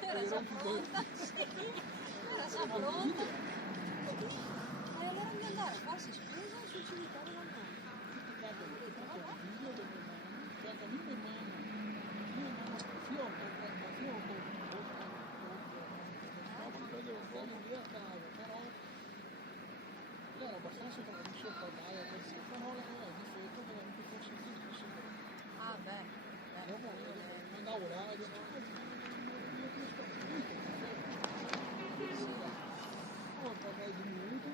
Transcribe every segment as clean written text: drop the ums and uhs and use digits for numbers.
Era già pronta, sì, era già pronta. E allora di andare a farsi spesa sul cimitero lontano. Era abbastanza tradizio parlare adesso, però la difesa veramente forse difficile. Ah beh, Dopo andavo là e detto, poi parlai di minuto,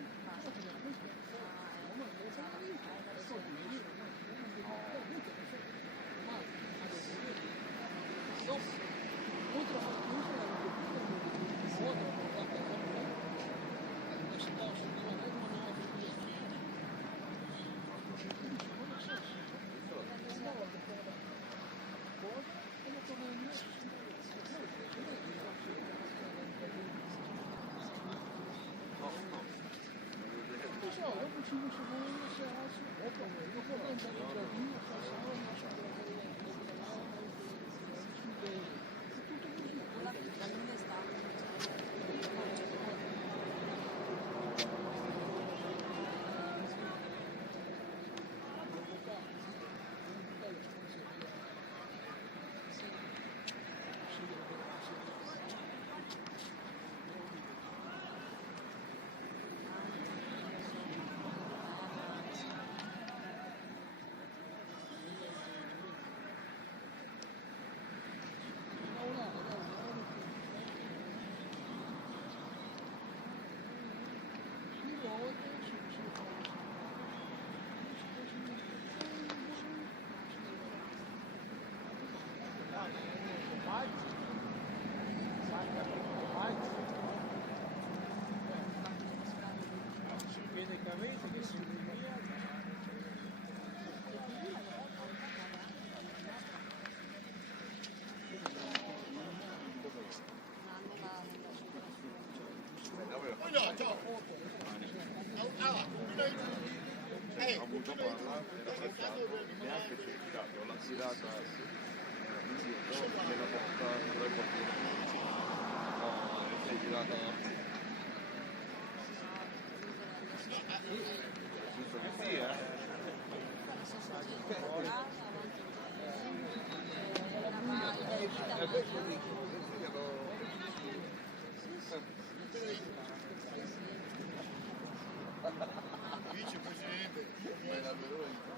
ha avuto palla era passato neanche cercato l'ha tirata indietro nella porta dove il portiere no si è tirata giusto che sia Vicepresidente, come la Verona.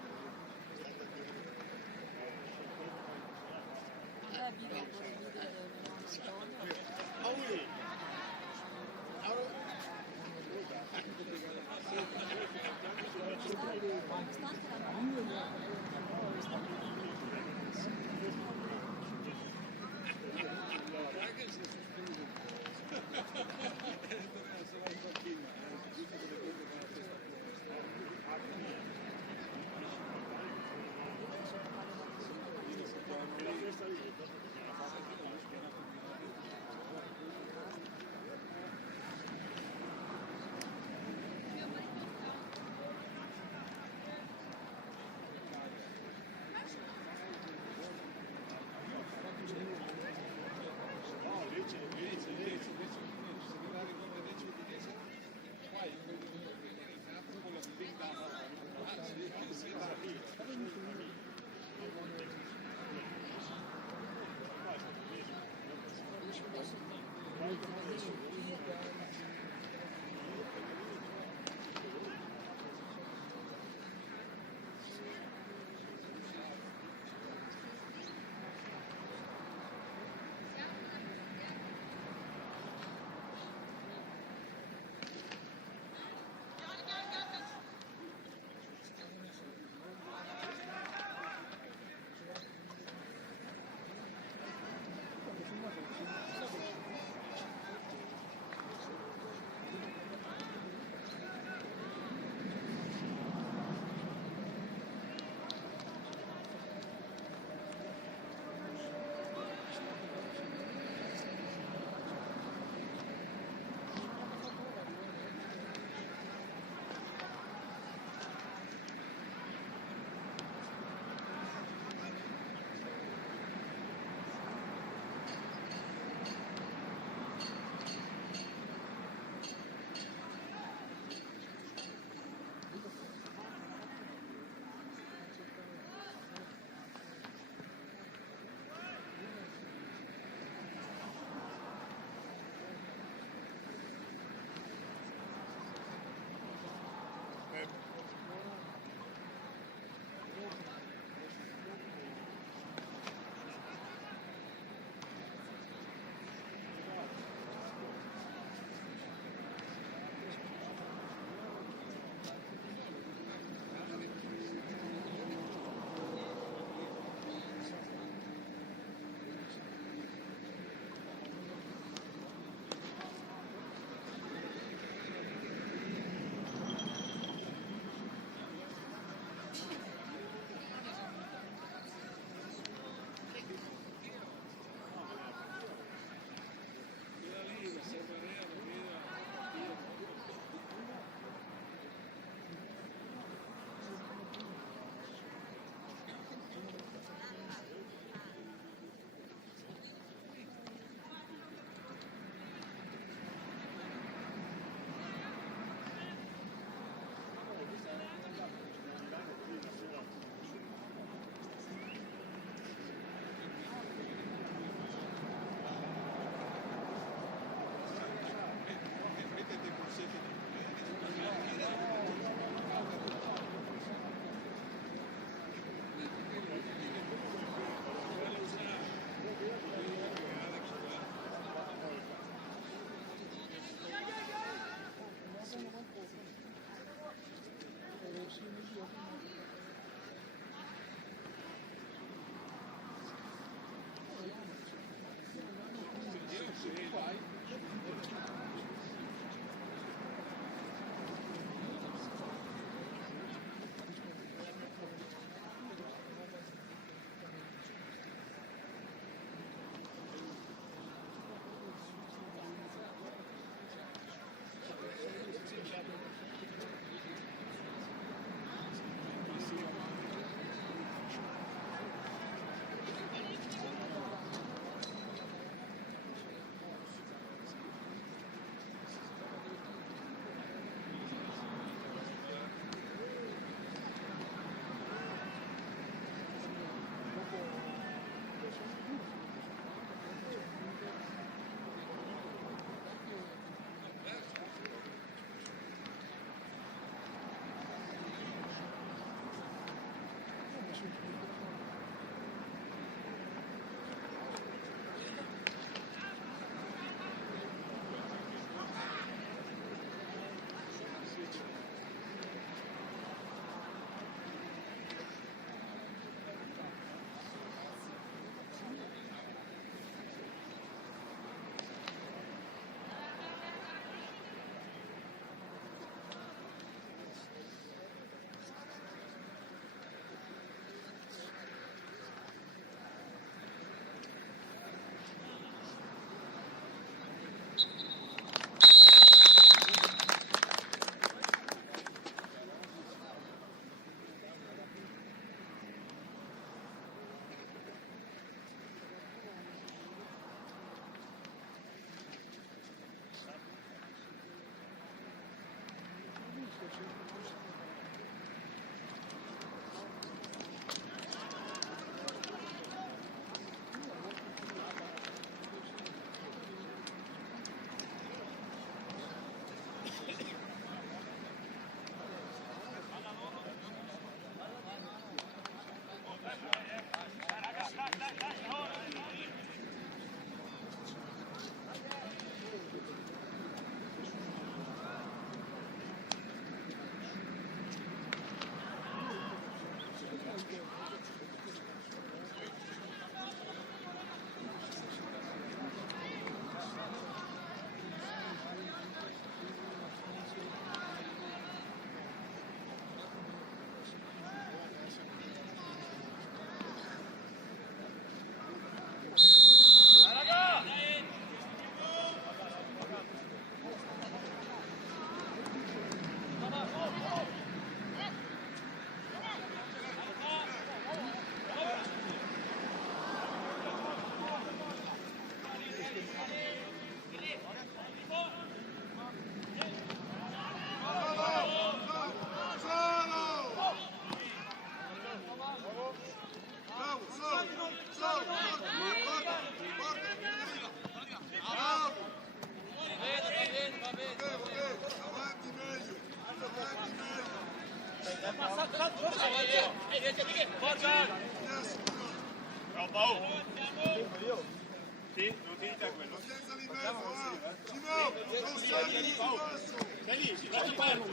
Sì, non ti dite quello. Senza di mezzo, Cimo, non servi così basso. Sei lì, ci fai uomo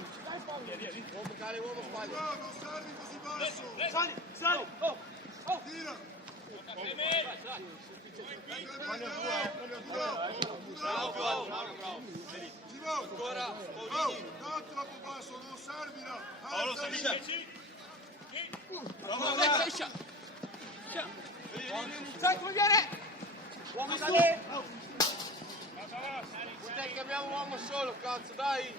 vocale, uomo spalle. No, non servi così basso. Sali! Tira. Cimo, non troppo basso, non servila. Paolo, sali! Sai come viene? Uomo sali! Dai, che abbiamo un uomo solo, cazzo, dai!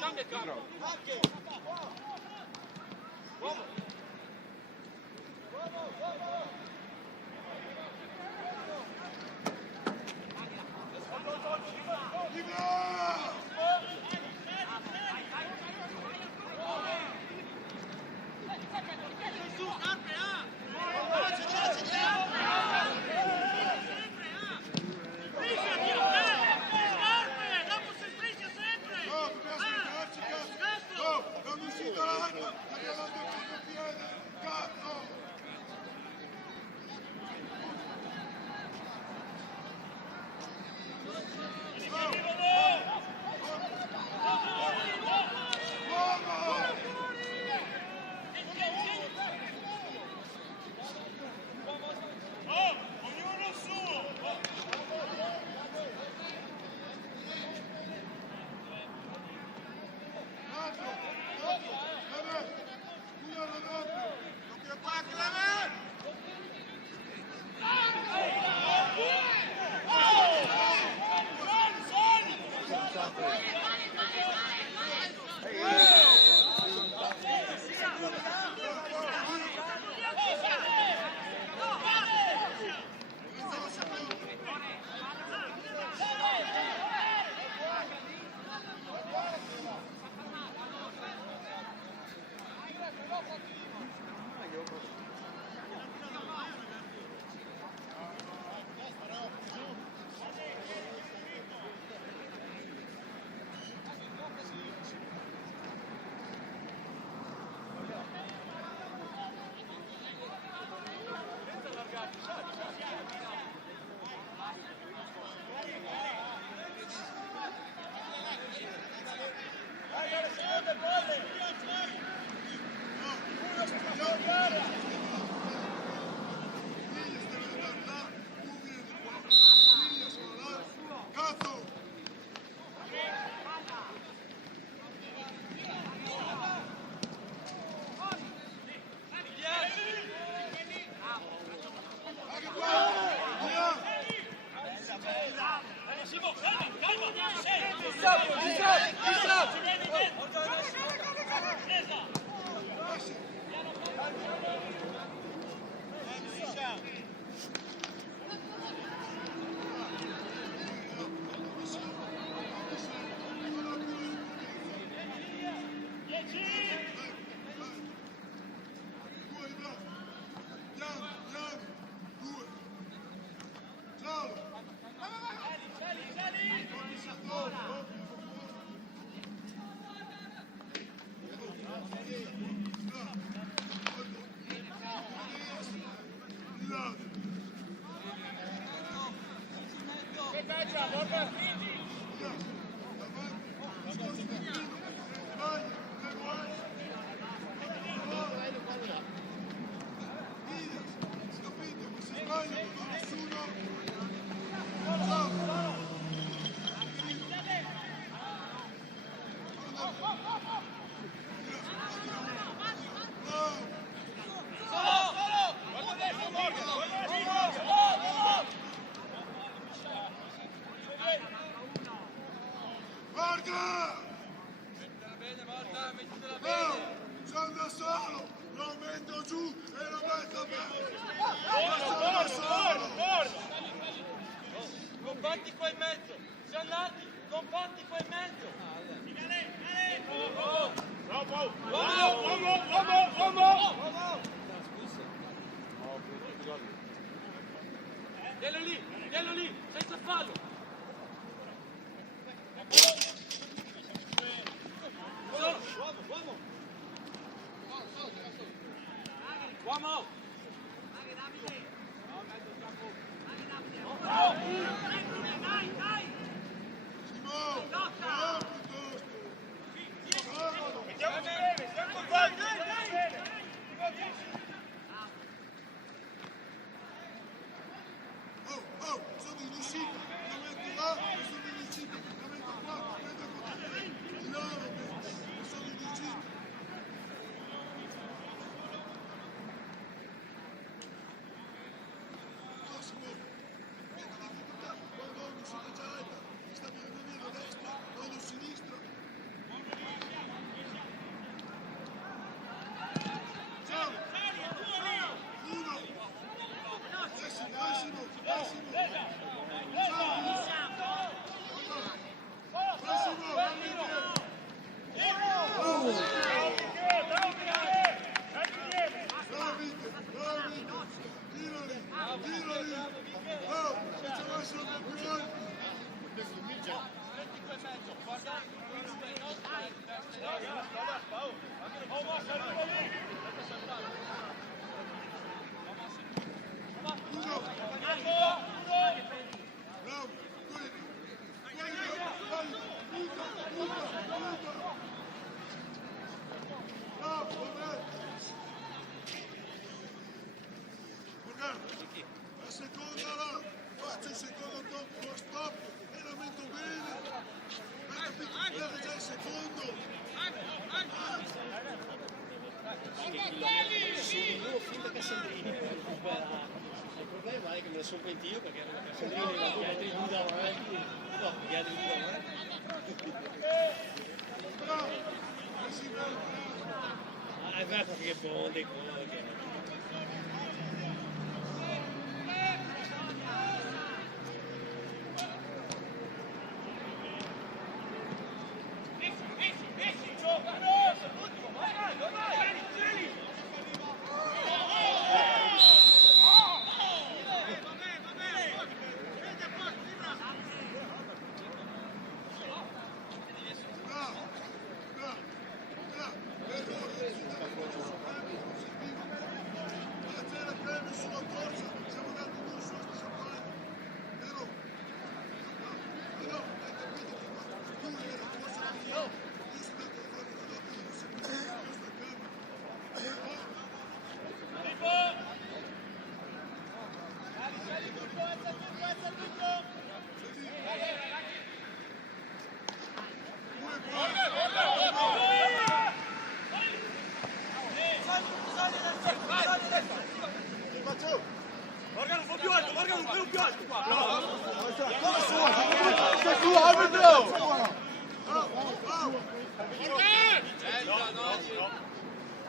Cambia il campo. Compatti qua in mezzo, Giannati, compatti qua in mezzo. Diello lì, senza fallo. Uomo. Sono in uscita, La seconda là, faccio il secondo tocco, lo stop e la metto bene. Hai capito? Guarda già il secondo. Sono fin da Cassandrini. Il problema è che me la sono pentito io perché era Cassandrini e gli altri guidavano. No, gli altri guidavano. Bravo! Sì, bravo! È vero che è buono, che Morgan, un po' più alto, Morgan, un po' più alto.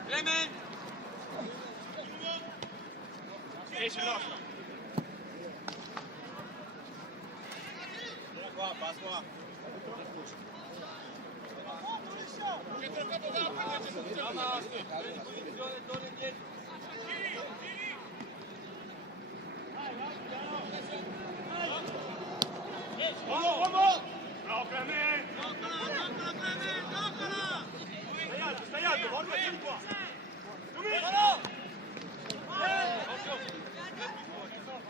Clement! Esce, no. Qua, passa qua. Vamos! Bravo, Clement! Stai alto, Morgan, vieni qua!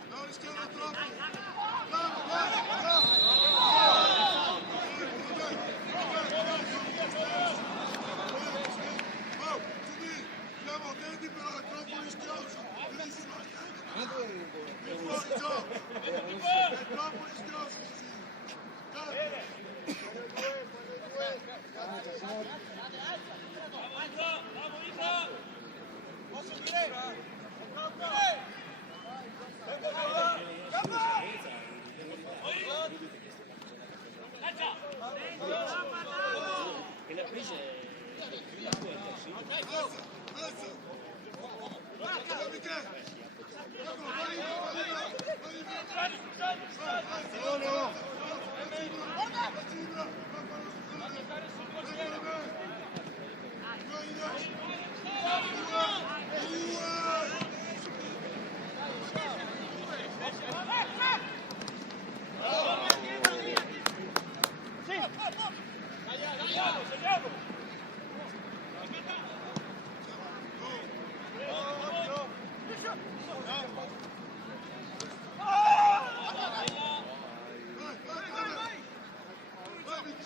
Non rischiare troppo! Bravo, bravo! Siamo attenti però, è troppo rischioso! È fuori gioco! È troppo rischioso così! E la presa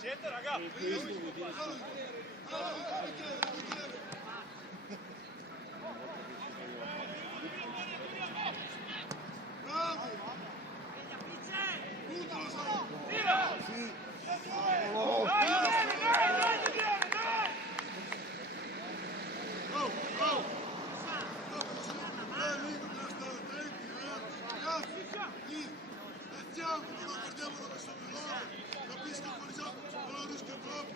Siete, raga! Bravo! Buttalo, sai! Tira! Oh, oh! Lì dobbiamo stare attenti, ragazzi! Lì! Stiamo, che non guardiamo dove sono loro! Capisco fuori gioco, non lo rischio troppo!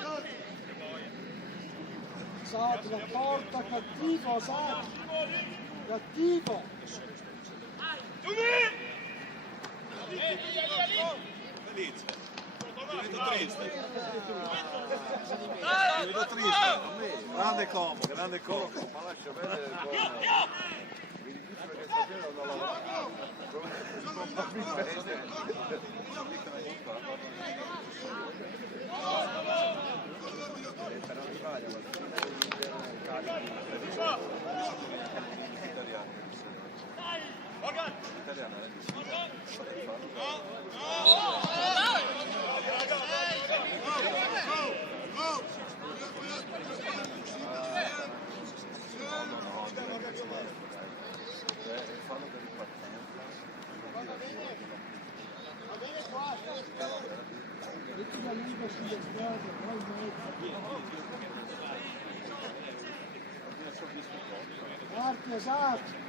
Dai! Sad, la porta cattivo, Sad! Cattivo! Felice. Ti vedo triste. Ti vedo triste. Grande Como, ma lascia vedere il Como. Mi dice perché stasera non lavoro. Non fa più bene. Marti, esatto.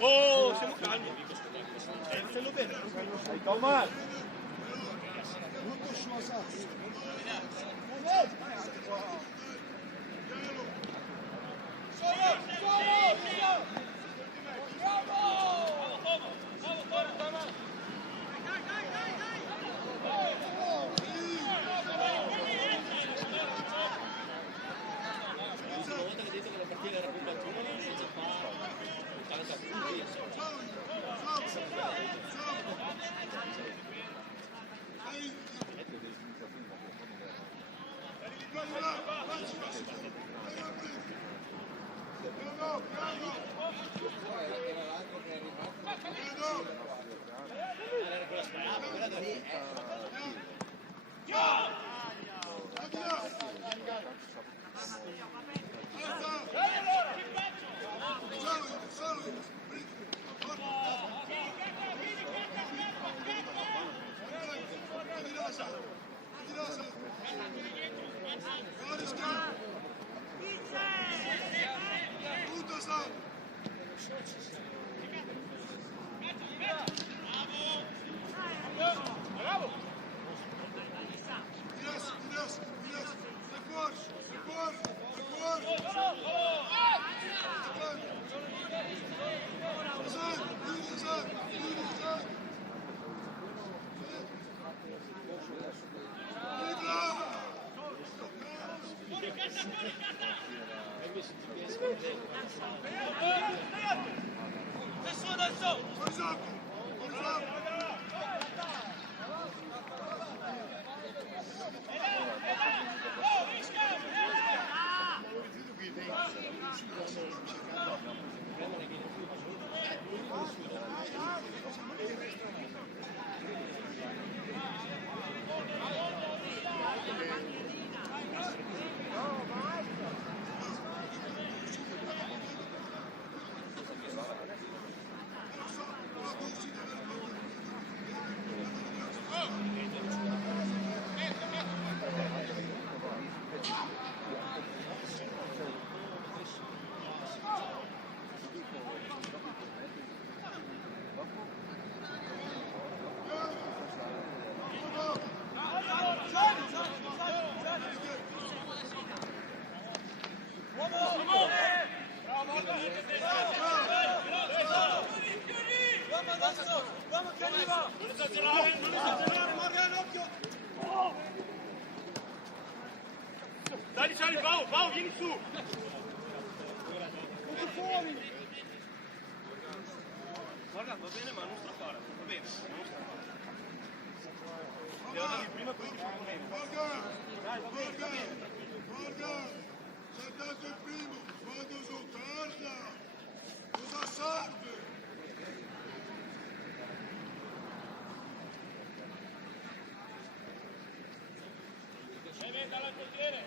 Oh, siamo calmi. Stiamo bene. Thomas! Tutto su esatto. L'ultima volta che ho detto che la partita era combattuta, non si fa 80 punti. Era quella sbagliata, quella da lì. Dai, Charlie, Pau, vieni su! Guarda, va bene, ma non strappare, va bene. Devo dargli prima quello che fa con me. Guarda, c'è dato il primo, quando soltarla, cosa serve? Dalla portiere!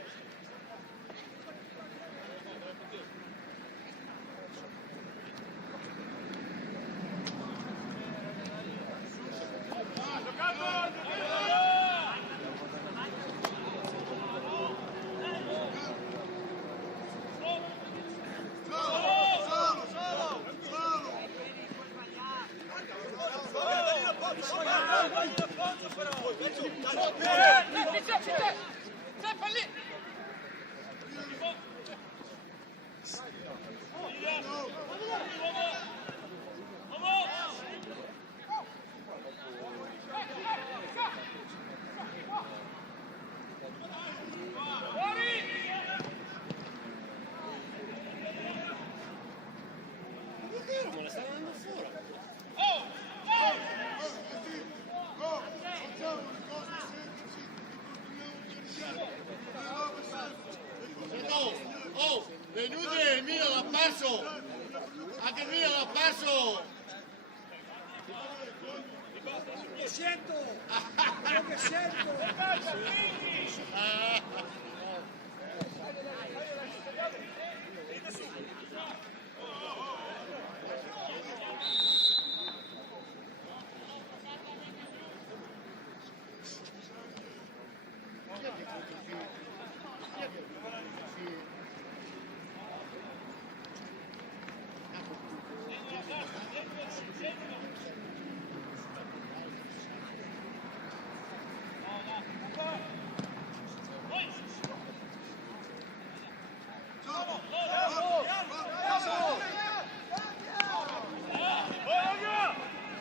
Solo! Me la stanno andando fuori. Oh, venite, il Milan l'ha perso! Anche il Milan l'ha perso! Lo sento! Lo sento!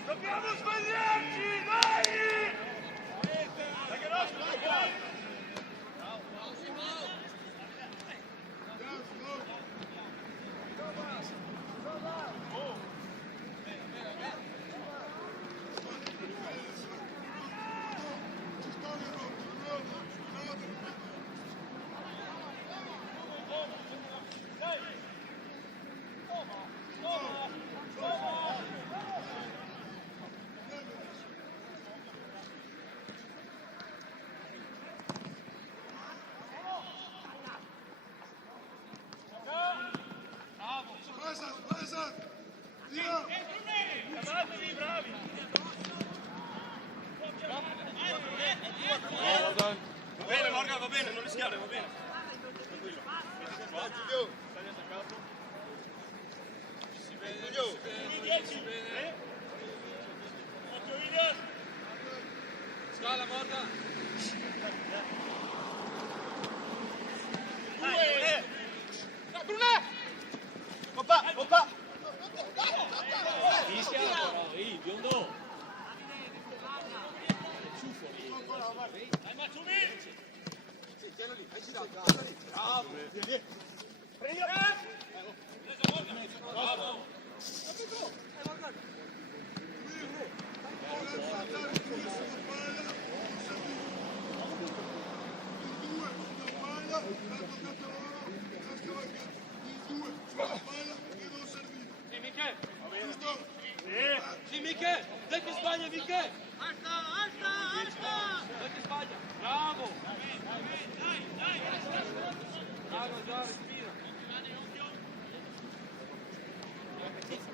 Dobbiamo svegliarci, dai! Perché no, dai! Presa! Via! Cavatevi, bravi! Va bene, Morgan, va bene, non rischiare, va bene. Tranquillo. Stai attaccato? Si vede. 10. Occhio, William! Scala, Morgan! Brunè! Oppa! Fischia però, biondo. Dai, Mazzumi! Bravo. Prendi! Bravo! Sì, Michele! Sì, Michele! Dai che sbaglia, Michele! Alta! Dai che sbaglia! Bravo! Dai! Bravo, già, respira!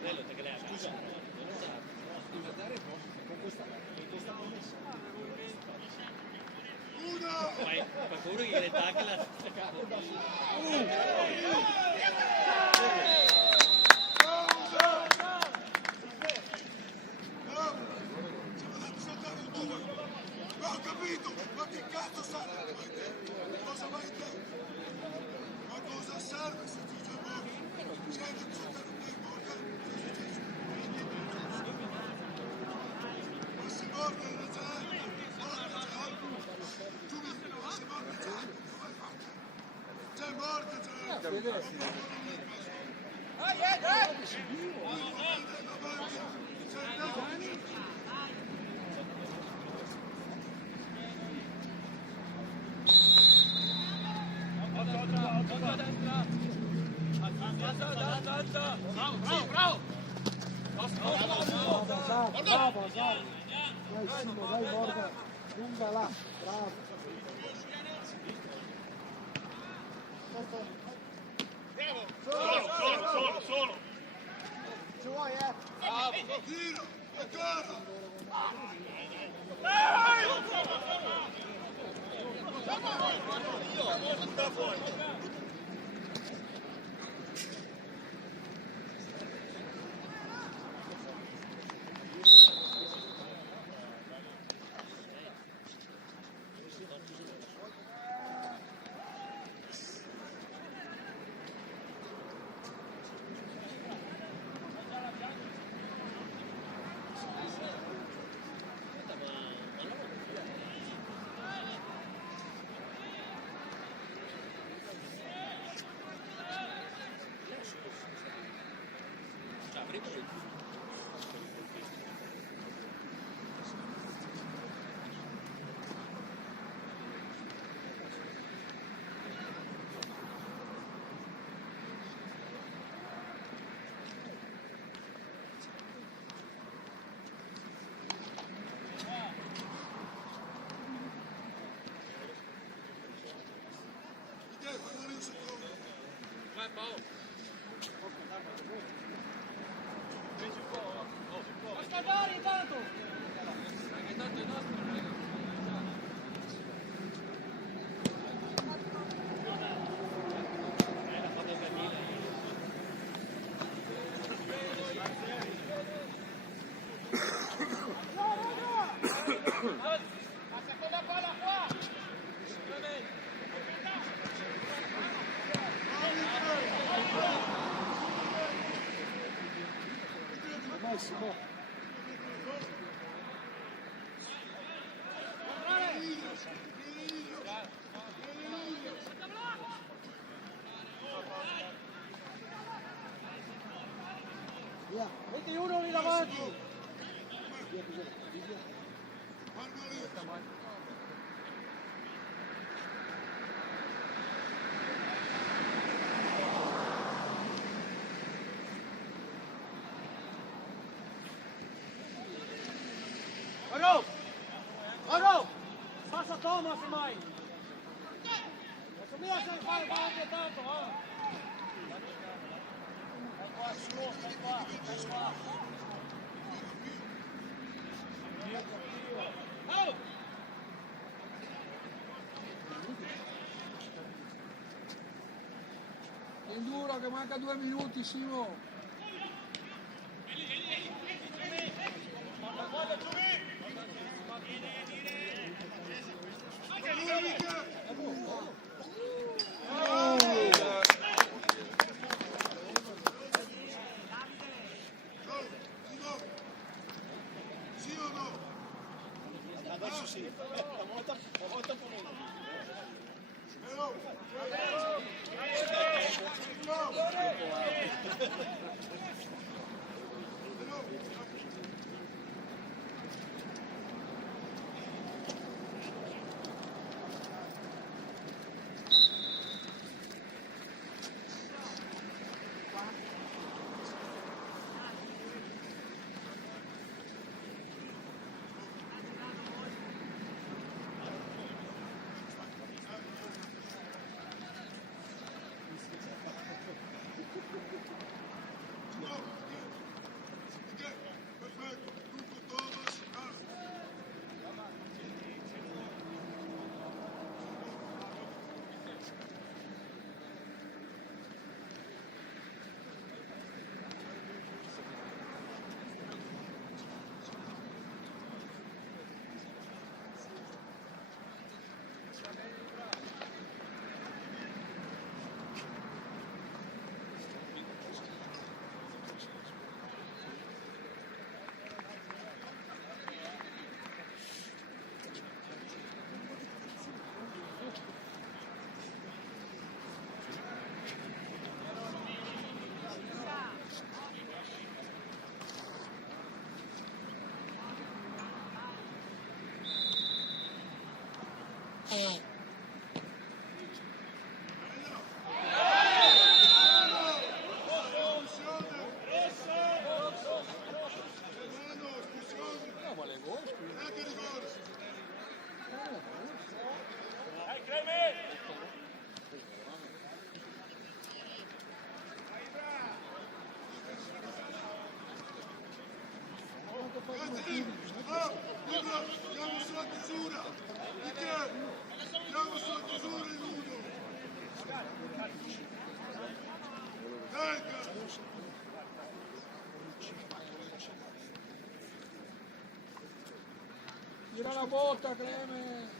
Bello, te che lei scusa. Devi guardare con questa promessa. Vai, per paura che le taglia la No, ho capito! Ma che cazzo serve? Cosa vai te? Ma cosa serve se ci c'è morto? Senti, c'è un morto? Ma si morto in già? Tu mi dici, ma si morto già? Come fai? C'è morto già! Bravo! Bravo, dai. Dai Simo, dai Morgan. Lunga là, bravo. Solo! Ci vuoi, Tiro! Ancora! Basta dare intanto! Massimo. Via, metti uno lì davanti. Via, via. Vado! Passa Thomas mai! Adesso mia se fare anche tanto, Dai qua, dai qua. Induro che manca 2 minuti, Simo! Adesso sì, una volta un po' meno. Andiamo sulla chiusura! Andiamo sulla chiusura in uno! Venga! Tira la botta, Cleme!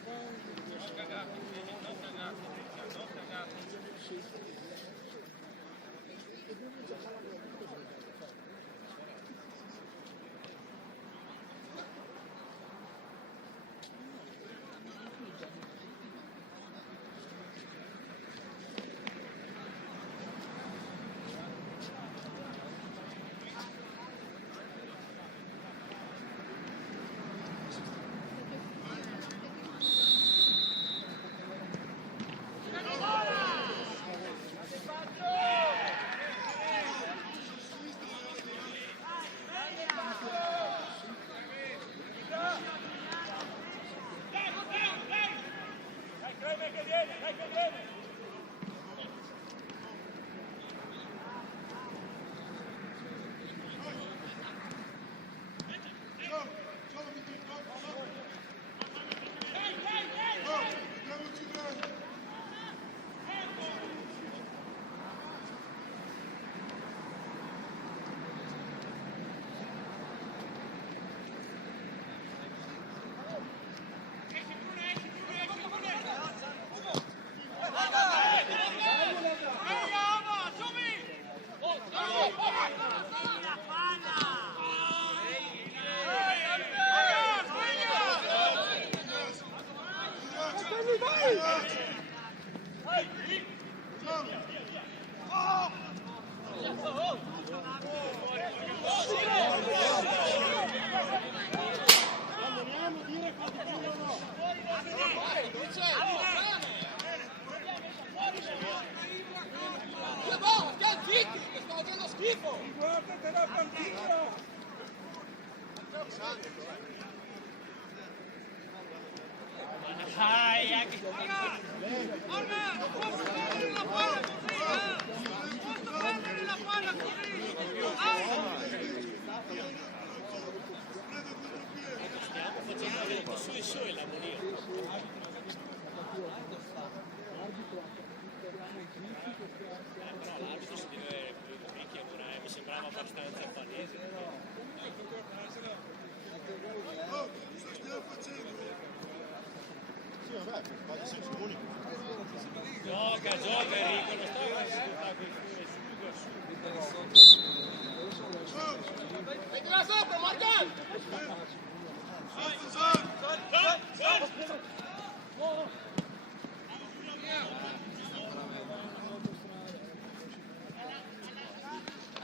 Guardate la partita! Dai, anche... Orga, non posso perdere la palla così, non posso perdere la palla così. Stiamo facendo vedere su e su e lavoriamo. Però l'arbitro si deve picchia, mi sembrava abbastanza palese. Oh, cosa stiamo facendo? Sì, vabbè, ma di senso unico. Gioca Enrico, non sta con Mettila sopra, Morgan!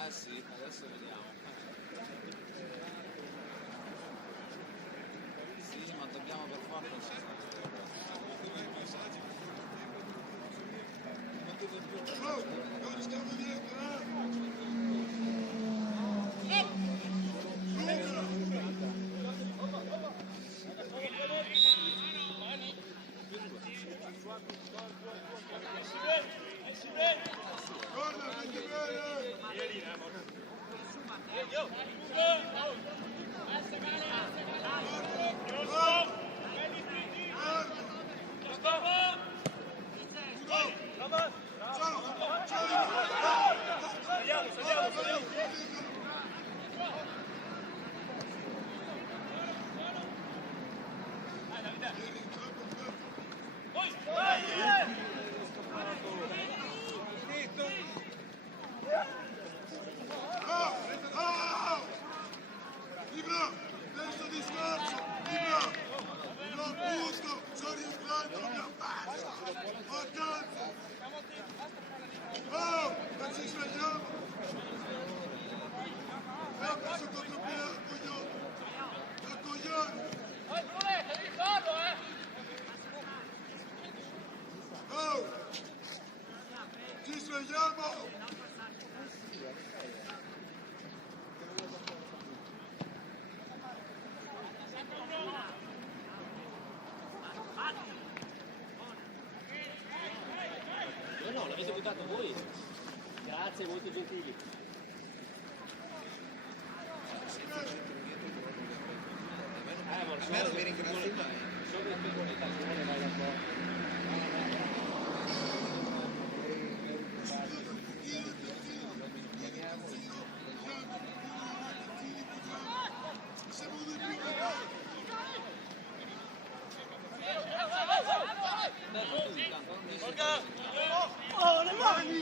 Sì, adesso vediamo. Sì, ma dobbiamo per forza. Oh, non stiamo dietro, Guarda, vedi bene! Libra, testa di scherzo, Libra, non busco, sto rientrando, mi ammazza, mancanza. Oh, non ci svegliamo. E ha preso contropiede al coglione, al coglione. Oh, ci svegliamo. No, l'avete buttato voi. Grazie, molto gentili. A me non mi ringrazi mai. Solo il piccoletta che vuole vai da fuori. Siamo dei più bravi. Oh, le mani!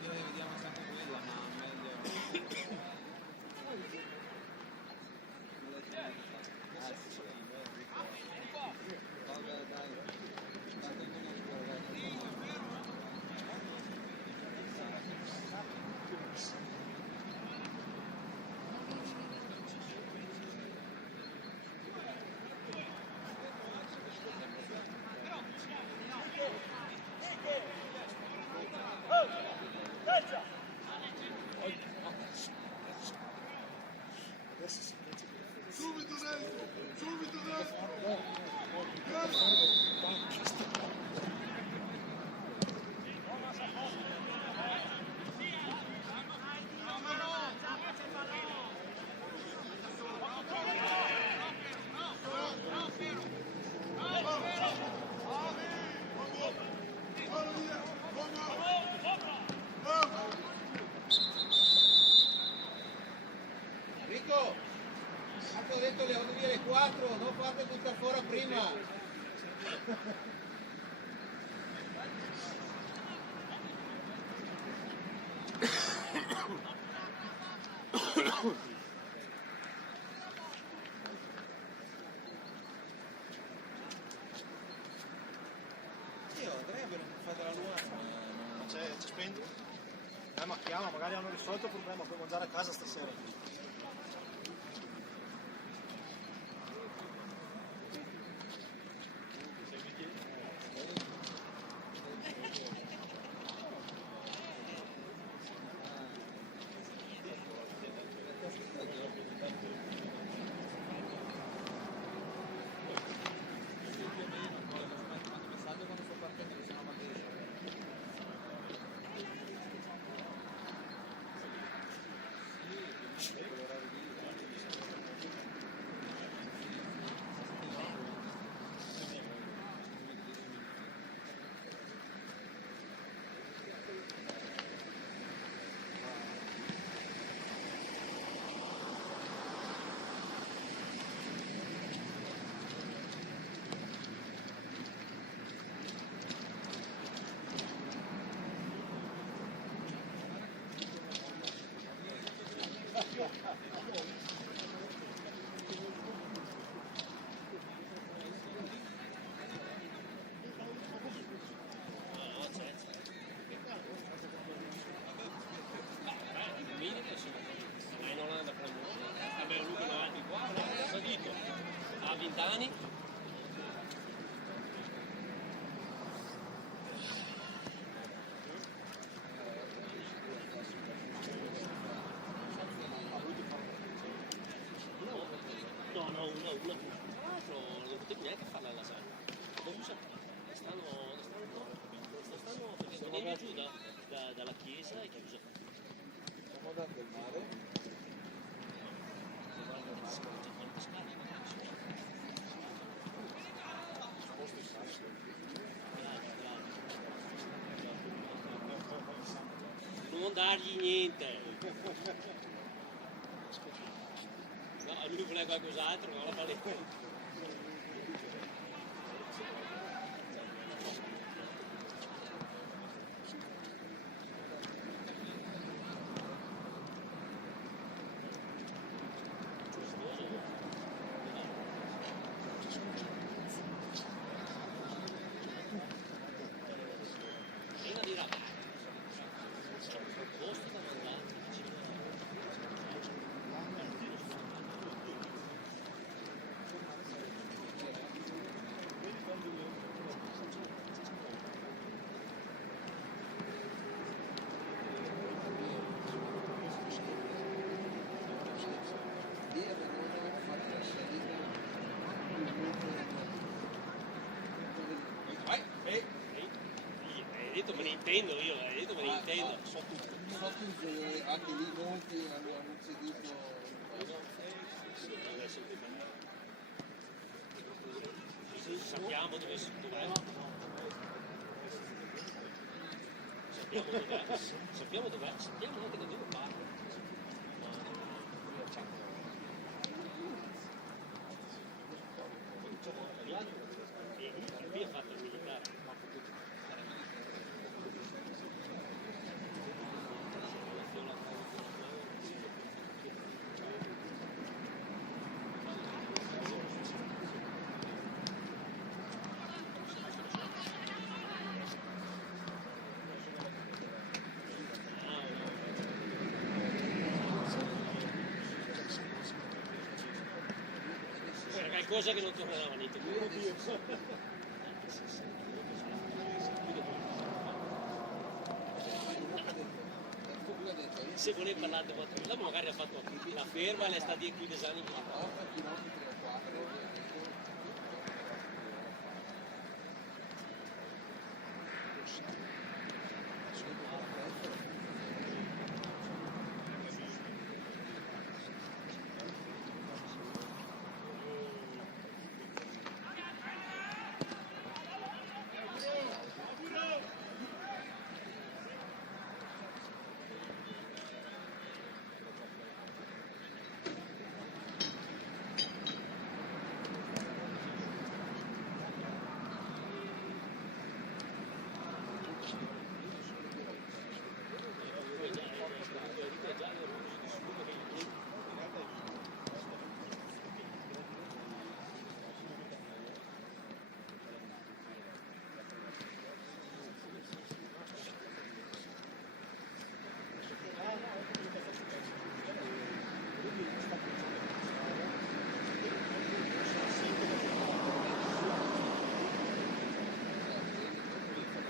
Noi vediamo sempre quella, ma meglio. Vabbè, dai. Subito dentro, subito dentro. Rico, ho detto le vado via le 4, non fate buttare fuori prima. Io Andrea per fare la luna. C'è spendi? Ma chiama, magari hanno risolto il problema, puoi andare a casa stasera. in Olanda abbiamo avuto davanti qua, salito a 20 anni. No, una tra l'altro non potevi neanche farla alla sera. Stanno perché non vieni giù dalla chiesa è chiusa. Siamo andati al mare. Non dargli niente. No, lui voleva qualcos'altro, ma la paletta. Me ne intendo io, me ne intendo. So tutti, anche lì molti abbiamo seguito. Sappiamo dov'è. Sappiamo anche da dove parte. qualcosa che non tornerà niente. Se volete parlare di qualcosa, dopo magari ha fatto la ferma e le sta di qui d'esami.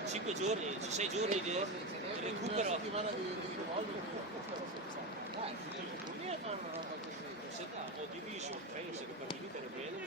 Cinque giorni, 6 giorni di recupero. Ho diviso, penso che per dividere bene mi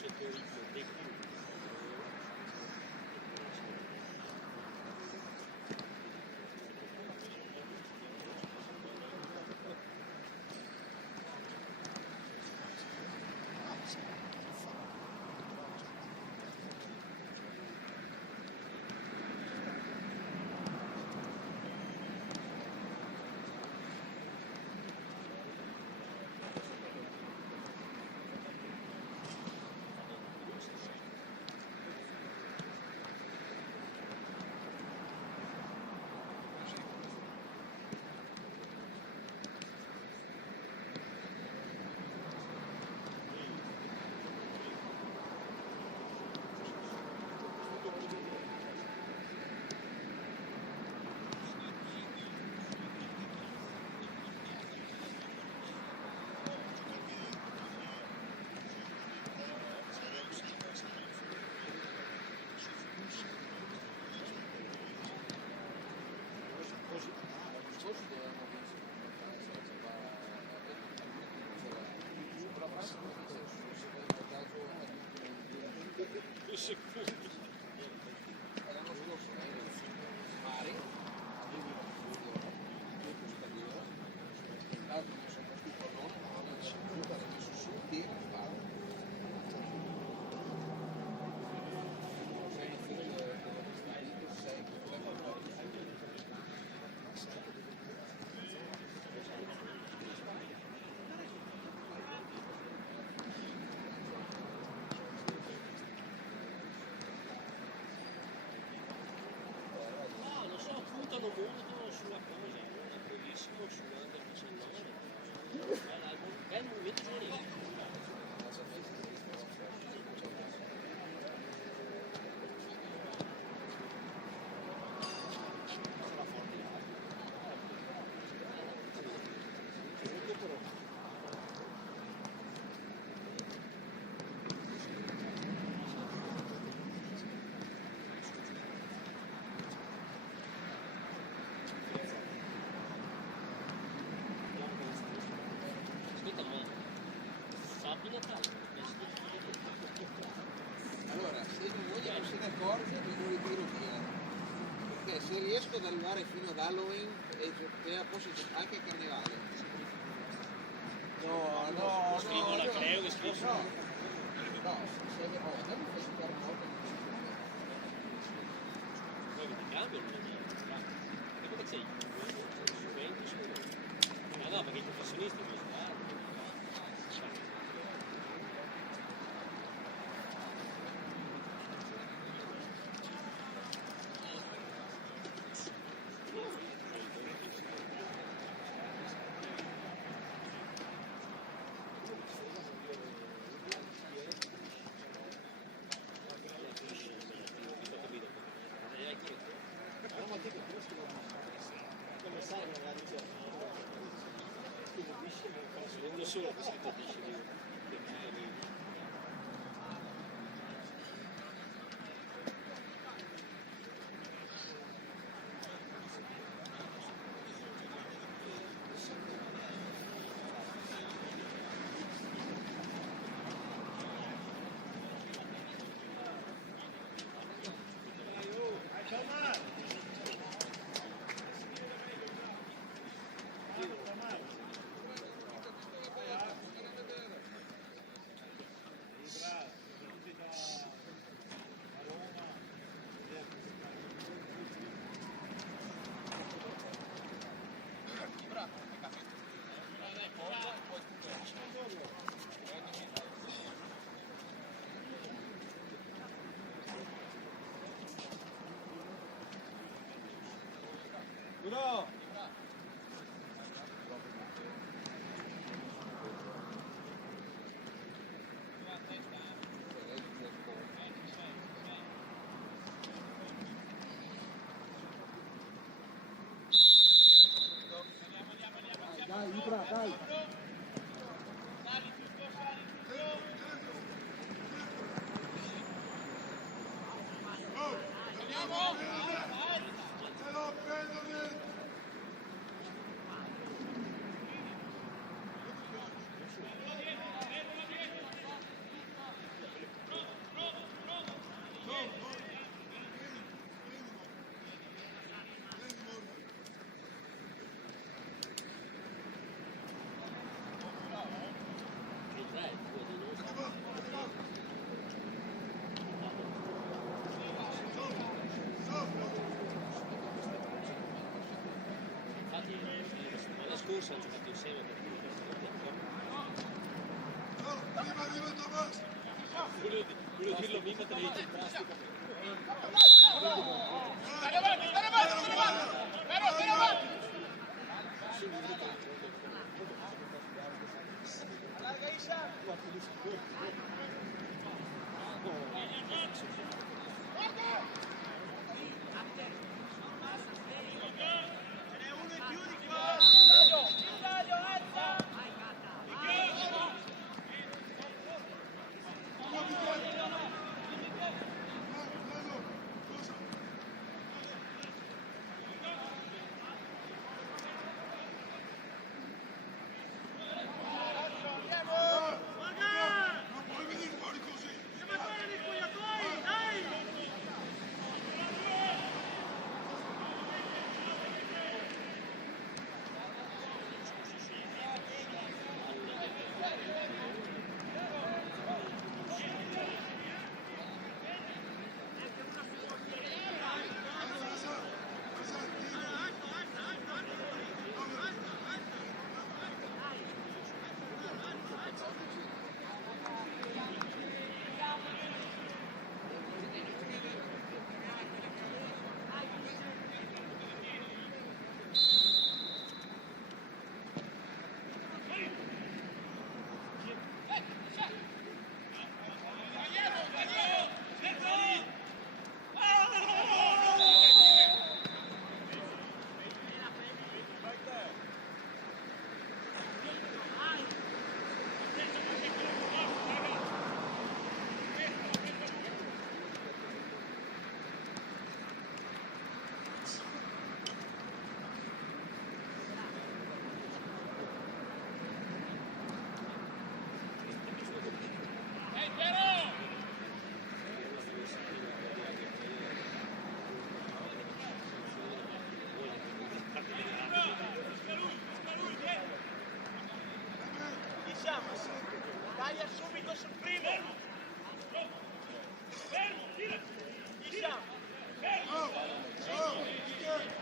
sotto il lavoravano molto sulla cosa, bellissimo sull'Under 19. Bel movimento giovanile. Aspetta, ma sabato Natale? Allora, se non vogliono se ne accorge, mi lo ritiro via. Perché se riesco ad arrivare fino ad Halloween, posso anche a Carnevale. No, Scrivo la Cleo che scrivo. No, se mi fai giocare molto. Poi mi cambiano il mio. E come sei? Juventus? Ah no, perché i professionisti devono fare. Come sai, ragazzi, Non solo che si capisce di Bravo! Dai, Ibra, dai. scorsa hanno giocato insieme per quello dirlo mica te ne dice plastica. Vai subito sul primo! Fermo, tira! Chi siamo? Fermo! Fermo, Ida!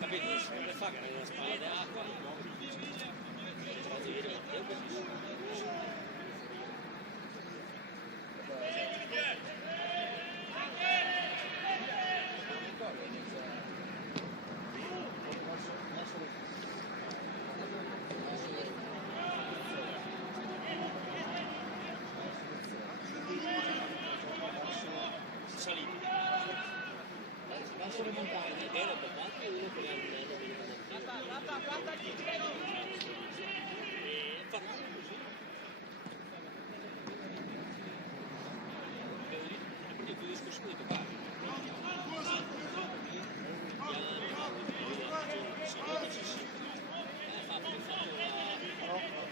Capito? Se fa che una spalla d'acqua. Salito. Verso le montagne, era per tanto uno che e parlando così. Perché più discorso di toccare.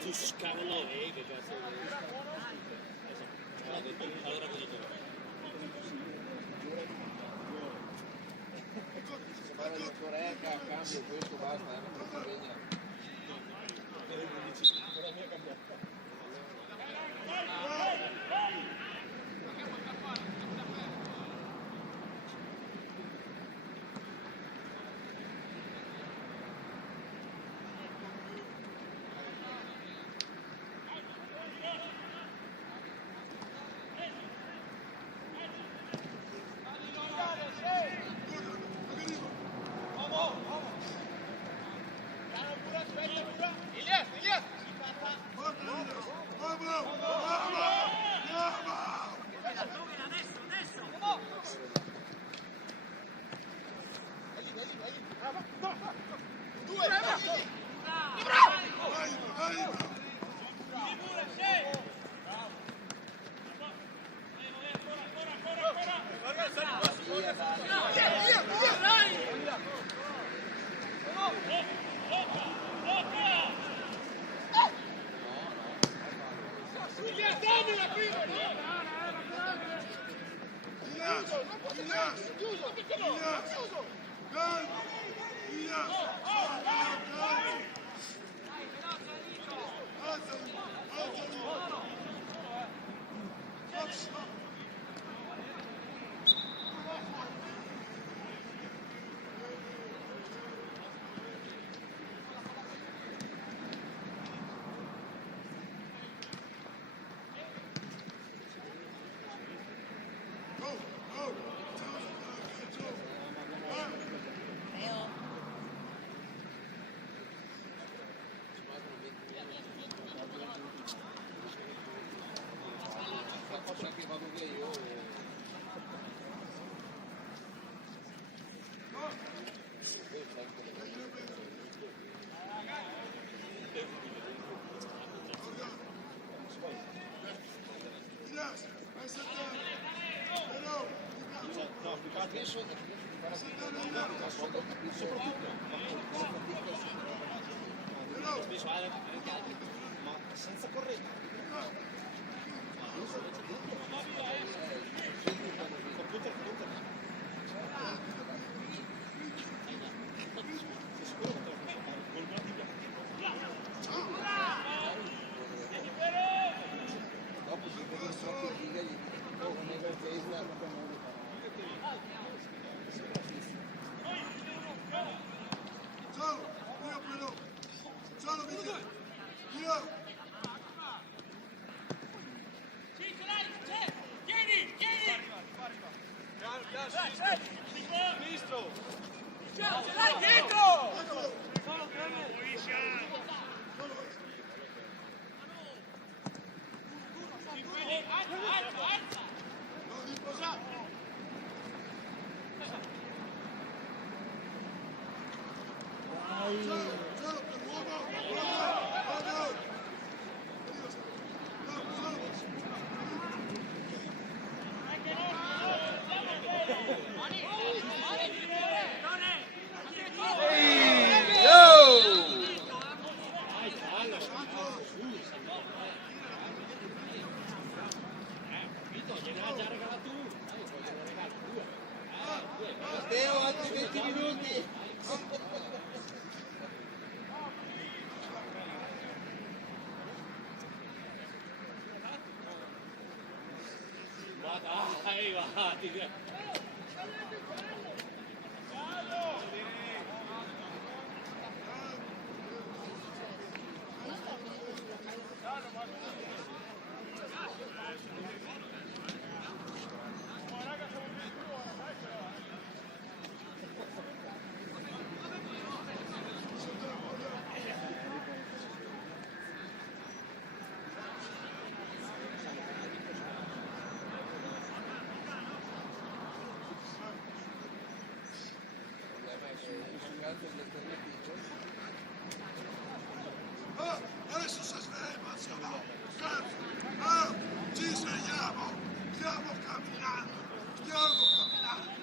Toscano, che cazzo allora cosa tu? Se vale la Coreca, cambio questo, basta, non si sveglia. Sa che vado via io penso di fare ma senza corrente. Computer. dopo si vede troppo giga gli dico Ciao! Non riposare! Ciao per l'uomo! Bravo! Gliene ha già regalato uno. Poi gliene regala due. Matteo, altri 20 minuti. Ma dai, va, Adesso si sveglia, siamo! Cazzo! Ci svegliamo! Stiamo camminando! Stiamo camminando!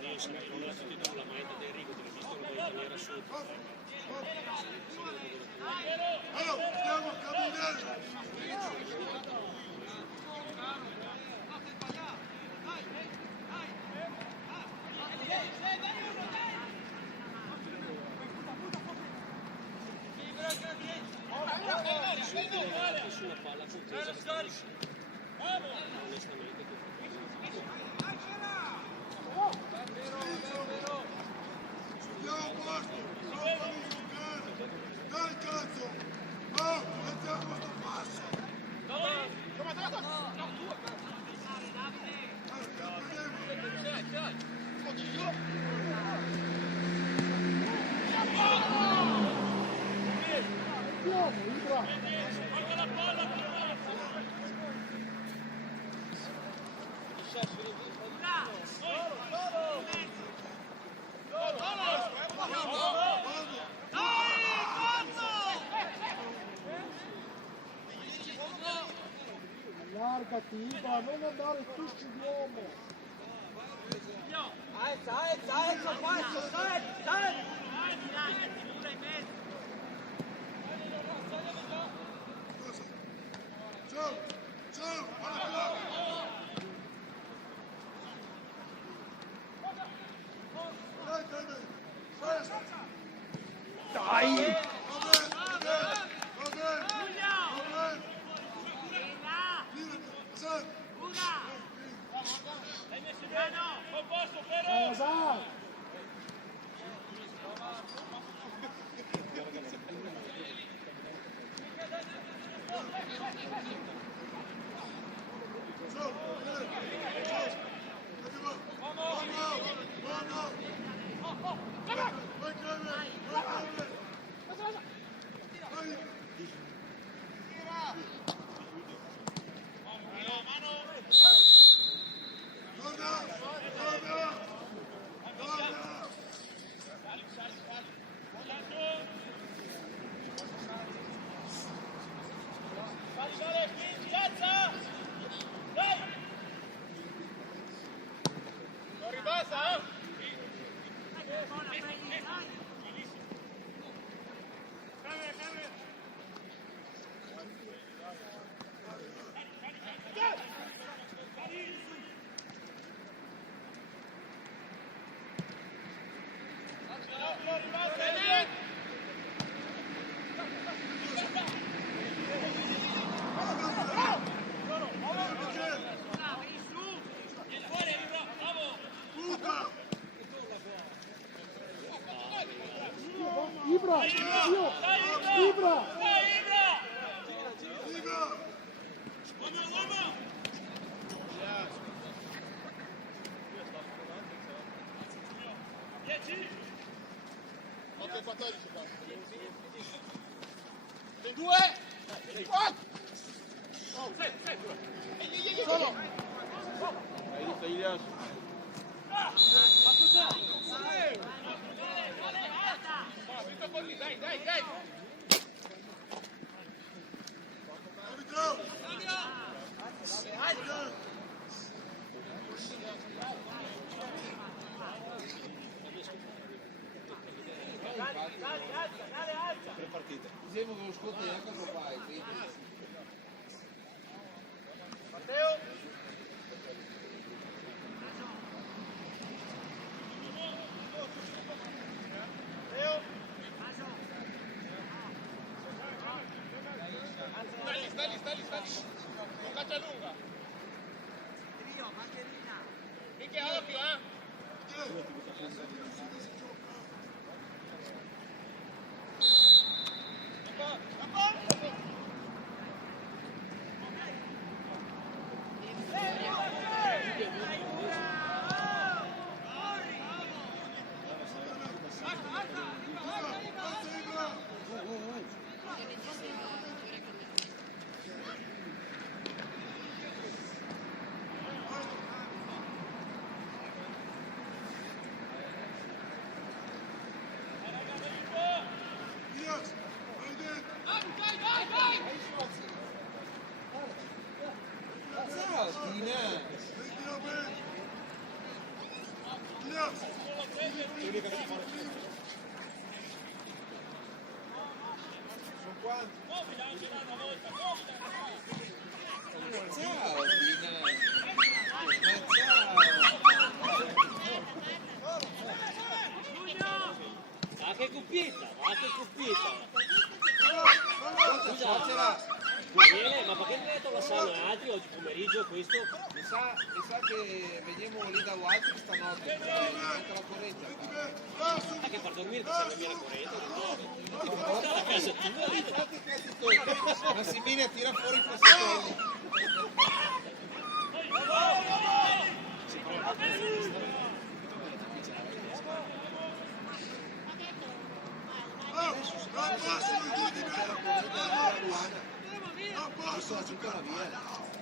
non tutti dopo la maglietta di Enrico, te l'ho visto lo vuoi tenere sotto. Allora, stiamo camminando! Nessuna palla contesa che sta uscendo. Onestamente Andiamo a posto! Non fammi giocare! Dai cazzo! Oh, mettiamo sto passo! Andiamo, Ibra! Allargati, Ibra, non andare tu sull'uomo! Ciao! Ciao! Guarda Dai, Clemente! Dai! Va bene! Senti! Esatto! Ciao! Vai Clemente! Vai! Ibra! Ibra! Occhio 14 qua. Due! Solo! Ilias. Dicevo che lo sconto neanche lo fai, quindi. Stai. Focaccia lunga. Mica occhio, Ciao, Tina! Sono quanti? Ciao, Tina! Ma che coppietta, ma che coppietta! Ciao! Daniele, ma perché mi hai detto la sana altri oggi pomeriggio questo? Mi sa che veniamo lì da Walter stanotte, anche la corrente. Anche per dormire che serve via la corrente, sta a casa tua. Massimiliano tira fuori i passatori.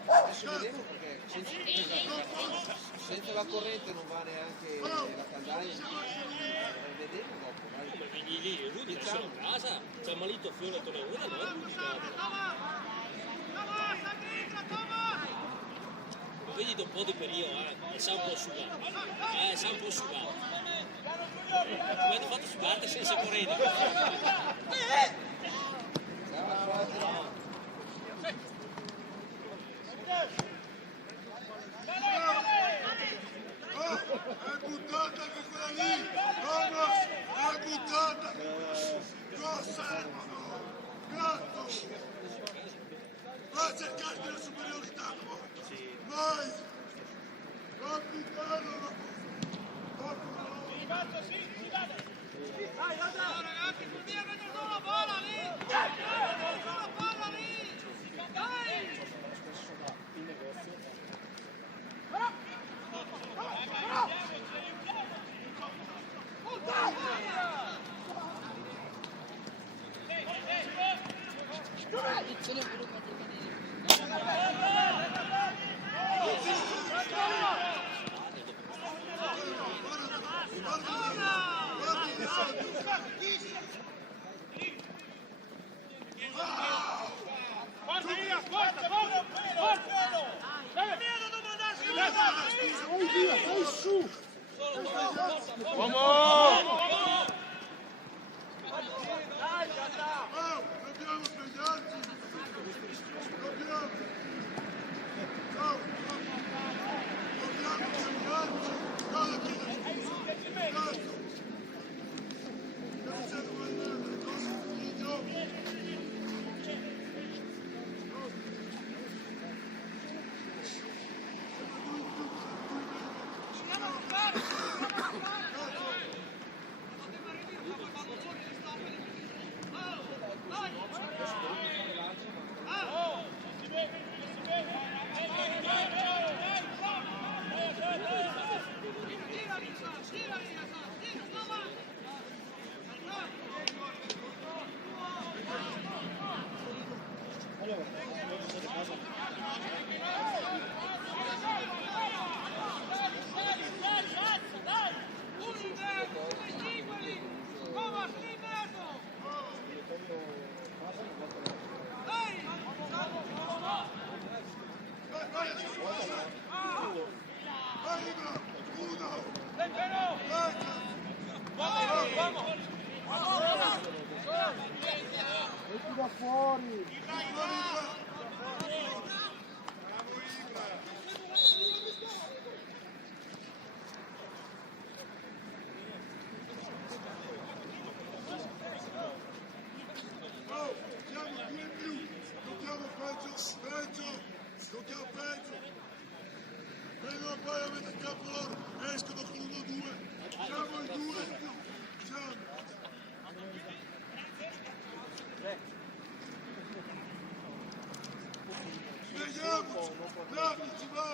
Adesso vedremo perché senza la corrente non va neanche la caldaia. Vedremo dopo. Perché lì lui viene solo a casa, c'è malito fiore con le ore, no? Ma vedi dopo un po' di periodo, sa un po' asciugato. Sa un po' asciugato. Come avete fatto asciugate senza corrente? È buttata anche quella lì! Ramos! È buttata! Grossa! Gatto! Va a cercarti la superiorità! Vai! Capitano! Ragazzi, sul via vedo solo la bolla lì! Vedo solo la bolla lì! Dai! Vai su! Dobbiamo svegliarci! Dobbiamo! Ciao! Dobbiamo svegliarci! Cosa chiede? Cazzo! Che succede con il cosa figlio? Metti da fuori. Oh, siamo 2 in più, giochiamo peggio, giochiamo peggio. Vengono poi a mettere in campo loro, escono con 1-2, siamo in 2 in più, siamo. Svegliamoci, l'arbitro va!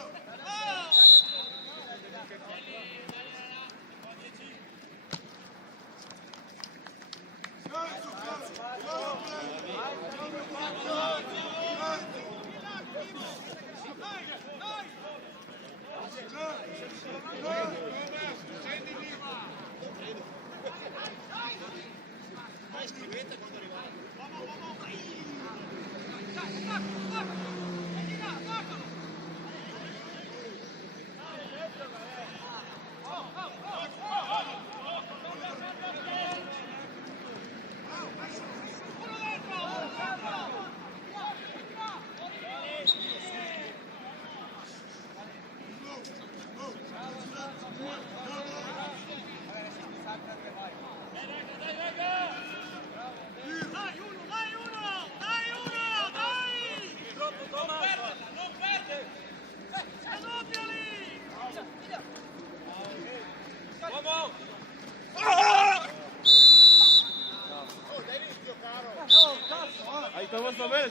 Dai Thomas, va bene,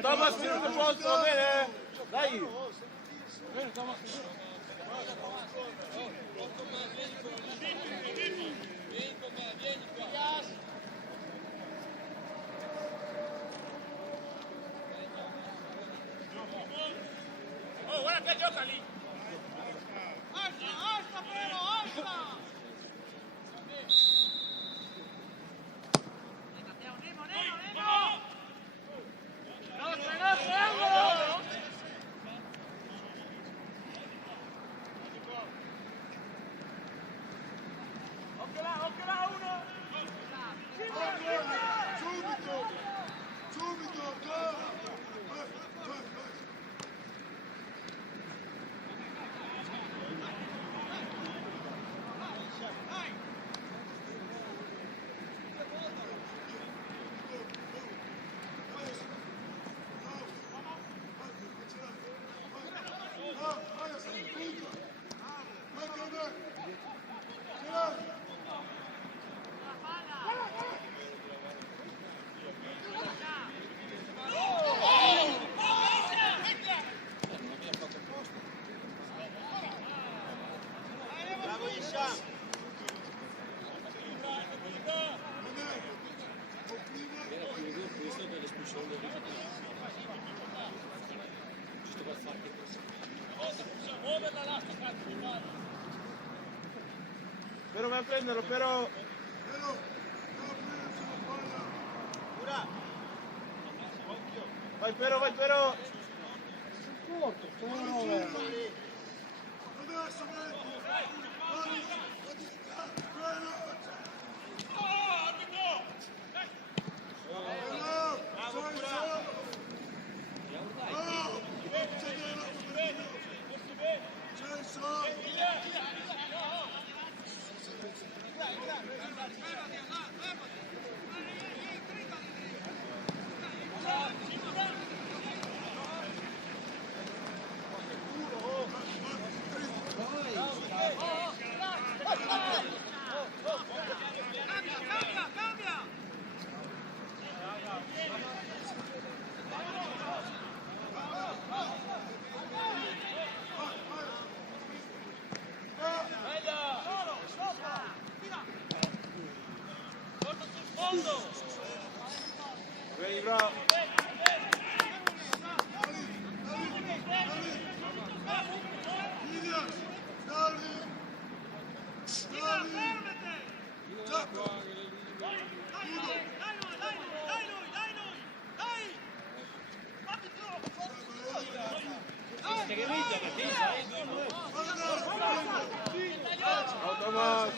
Thomas, tutto posto, va bene? Dai! Bene, Thomas. Oh, guarda che gioca lì! Alza però, alza! Subito, bravo! Vai. Però vai a prenderlo, però... Vai però! Corto, però. Adesso Vieni, bravo! Ciao Thomas!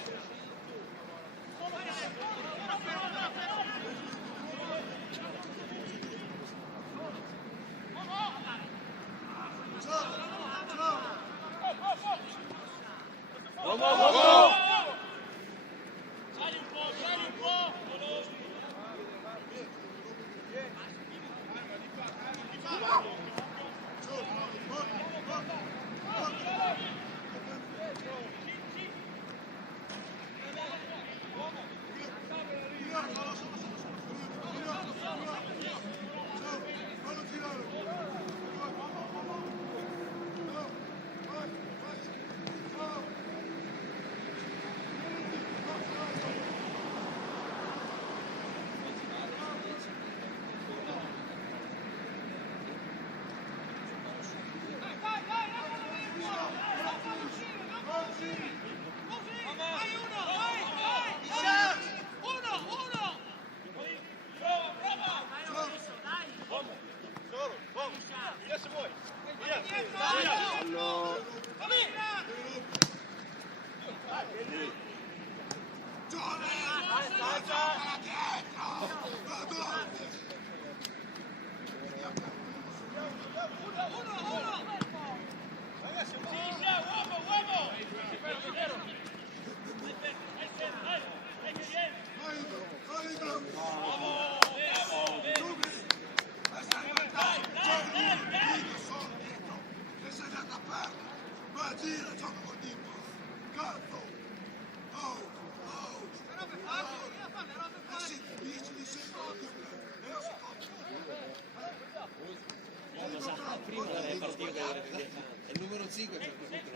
Prima è partito è il numero 5 a certo punto.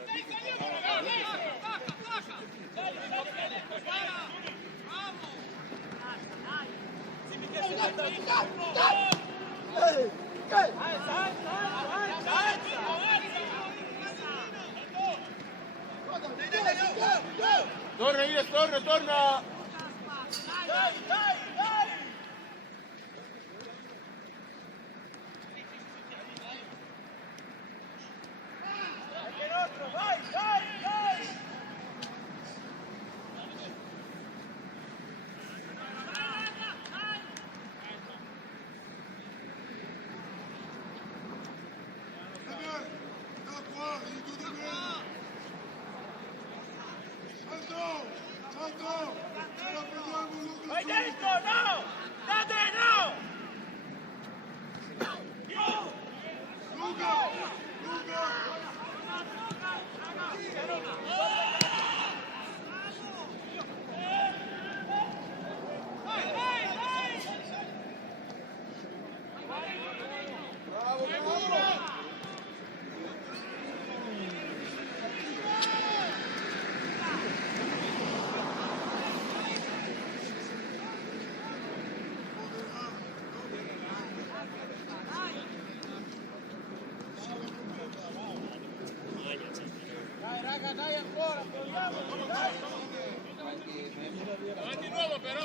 Torna Ines, torna! Vai dentro, no! Date, no! Luca! Dai raga, dai ancora, proviamo, dai! Avanti nuovo però,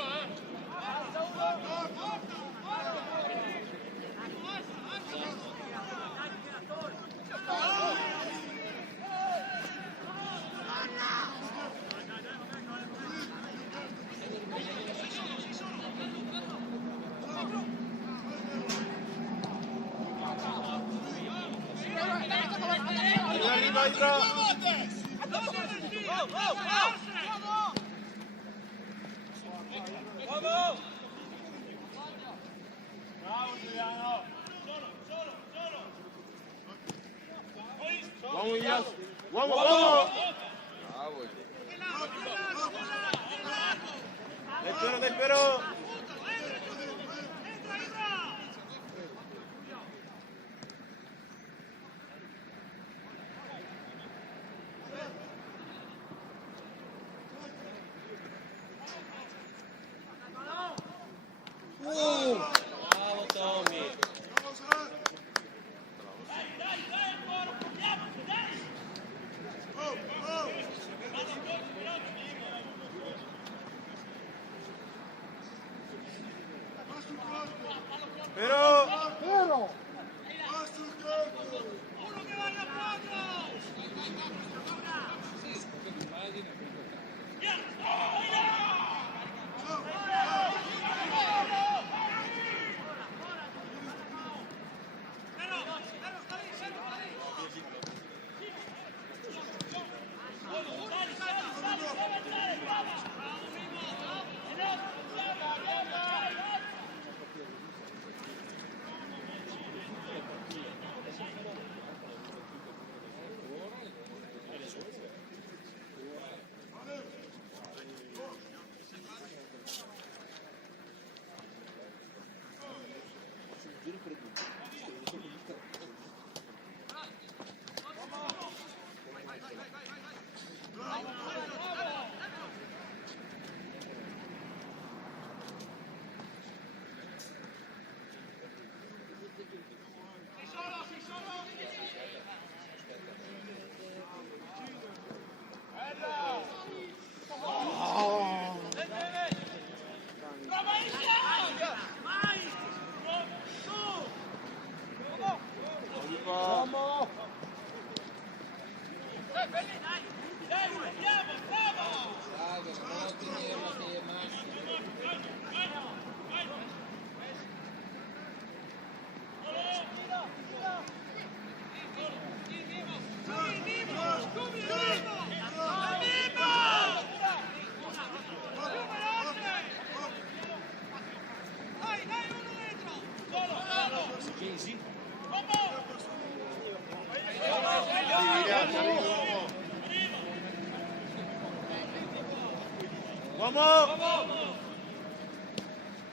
Uomo Ines! Uomo! Bravo! Del però! Bravo Tommy. Però! uno che va a appoggio!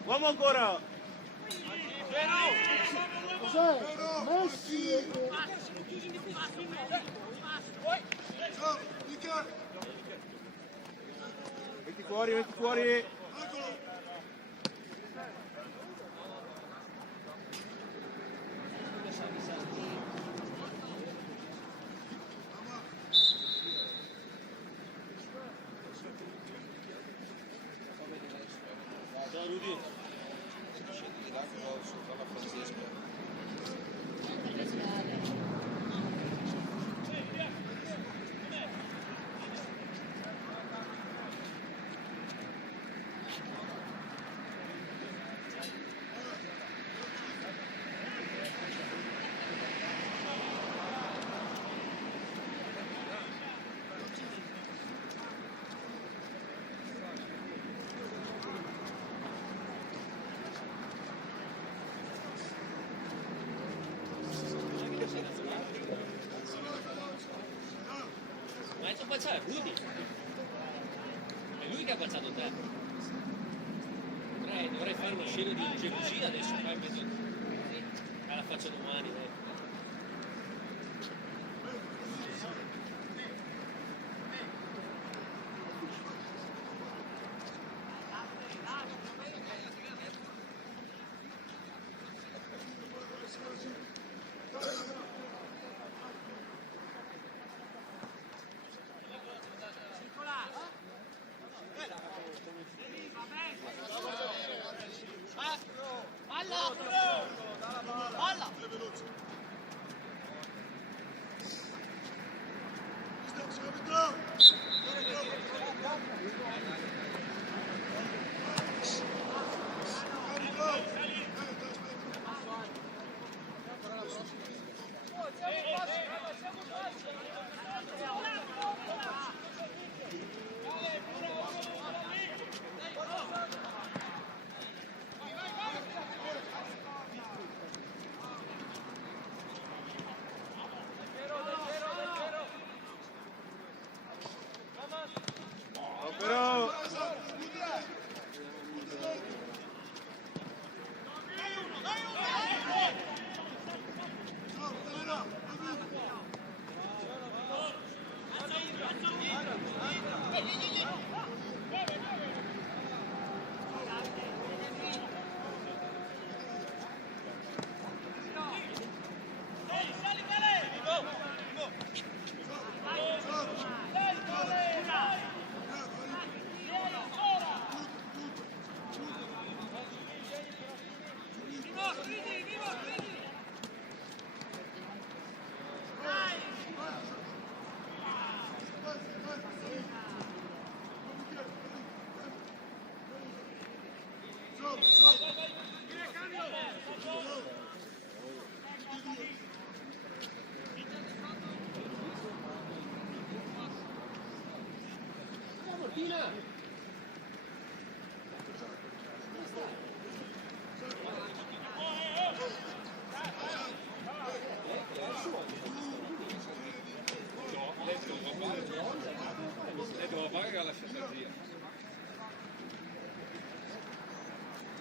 Uomo ancora! Cos'è? Messi e... Ciao, Mica! Metti fuori! Eccolo! Ciao Rudy. Scendi di là che vado sopra la Francesca. Ma hai fatto baciare Rudy? È lui che ha baciato te. Dovrei fare uno scena di gelosia adesso qua in mezzo alla faccia domani, dai. Però...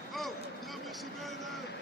Oh, andiamo messi bene!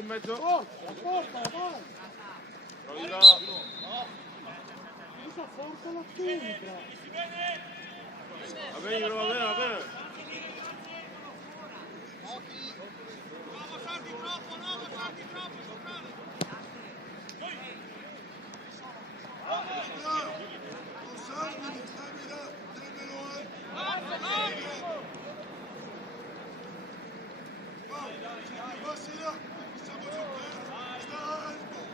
in mezzo. Porta, vai! Pronto? Usa forza la punta! Va bene, va bene, va bene. Non serve di camera, dammelo Vassila, siamo giù terra, sta alto.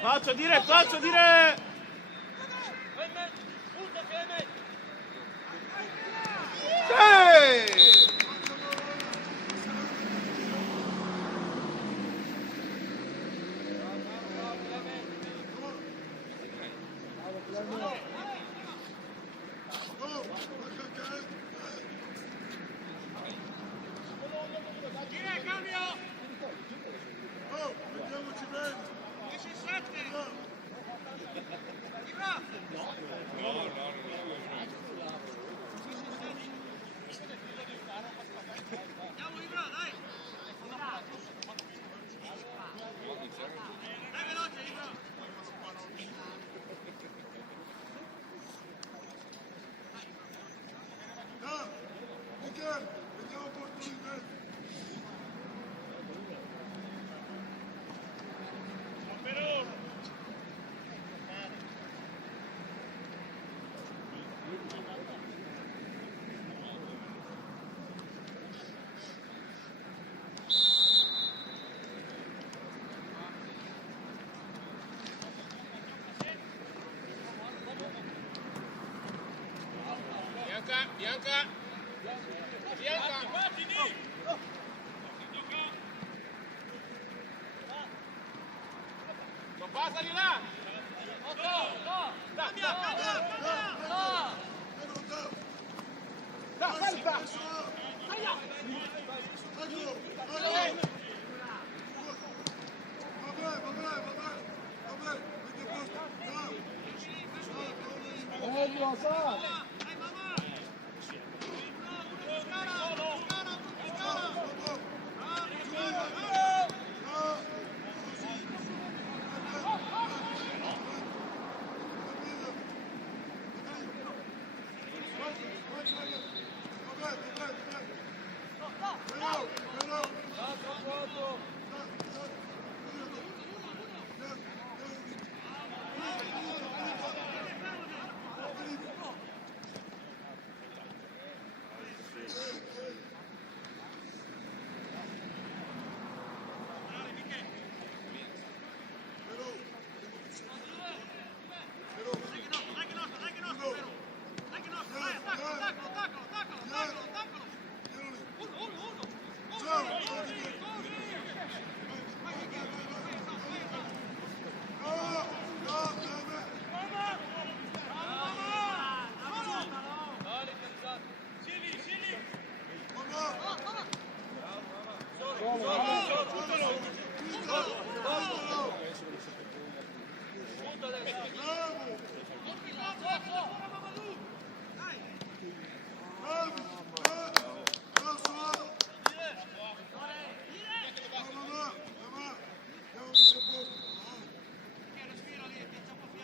Faccio dire, faccio dire! Sì! Oh, vediamoci bene. Michele, vediamo opportunità. Bianca! Non passa di là! Salta! Vabbè, metti a posto. Meglio, sa!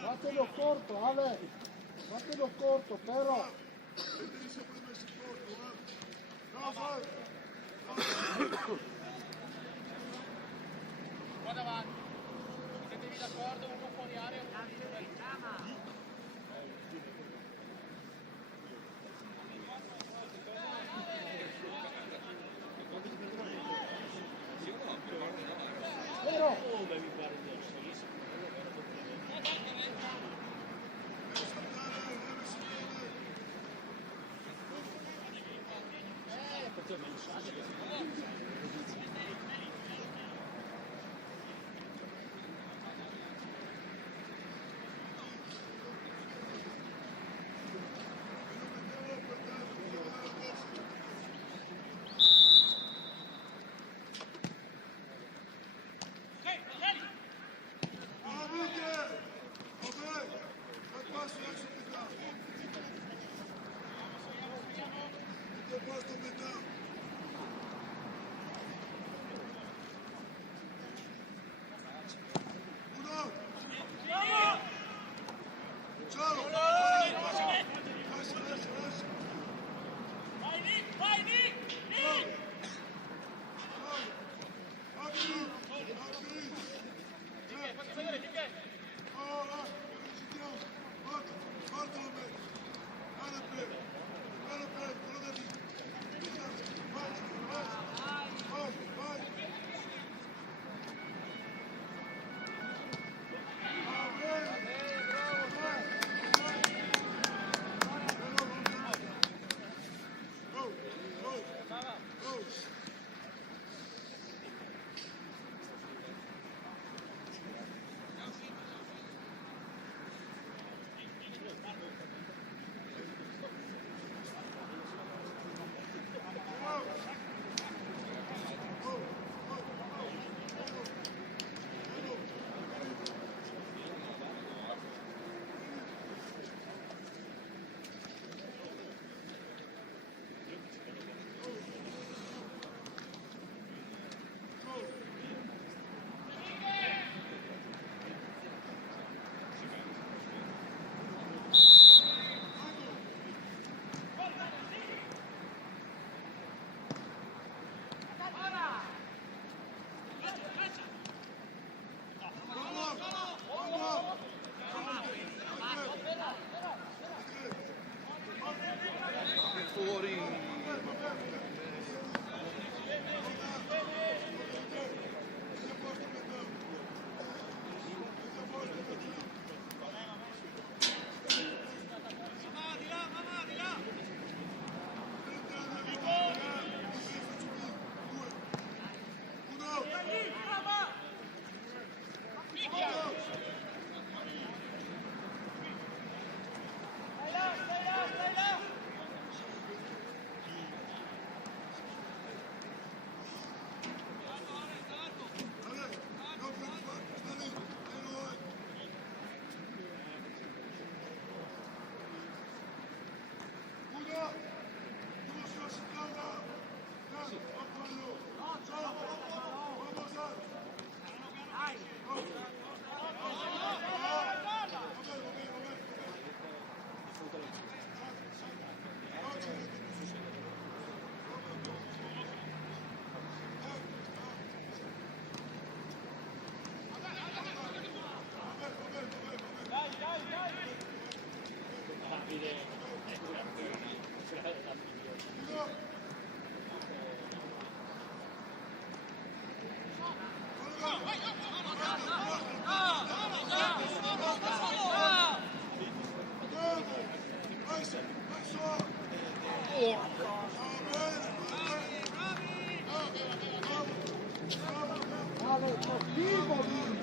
Fatelo corto, Ale! Fatelo corto, però! Qua davanti. Mettetevi d'accordo, uno fuori area e uno dentro. Però! Ale cattivo lui!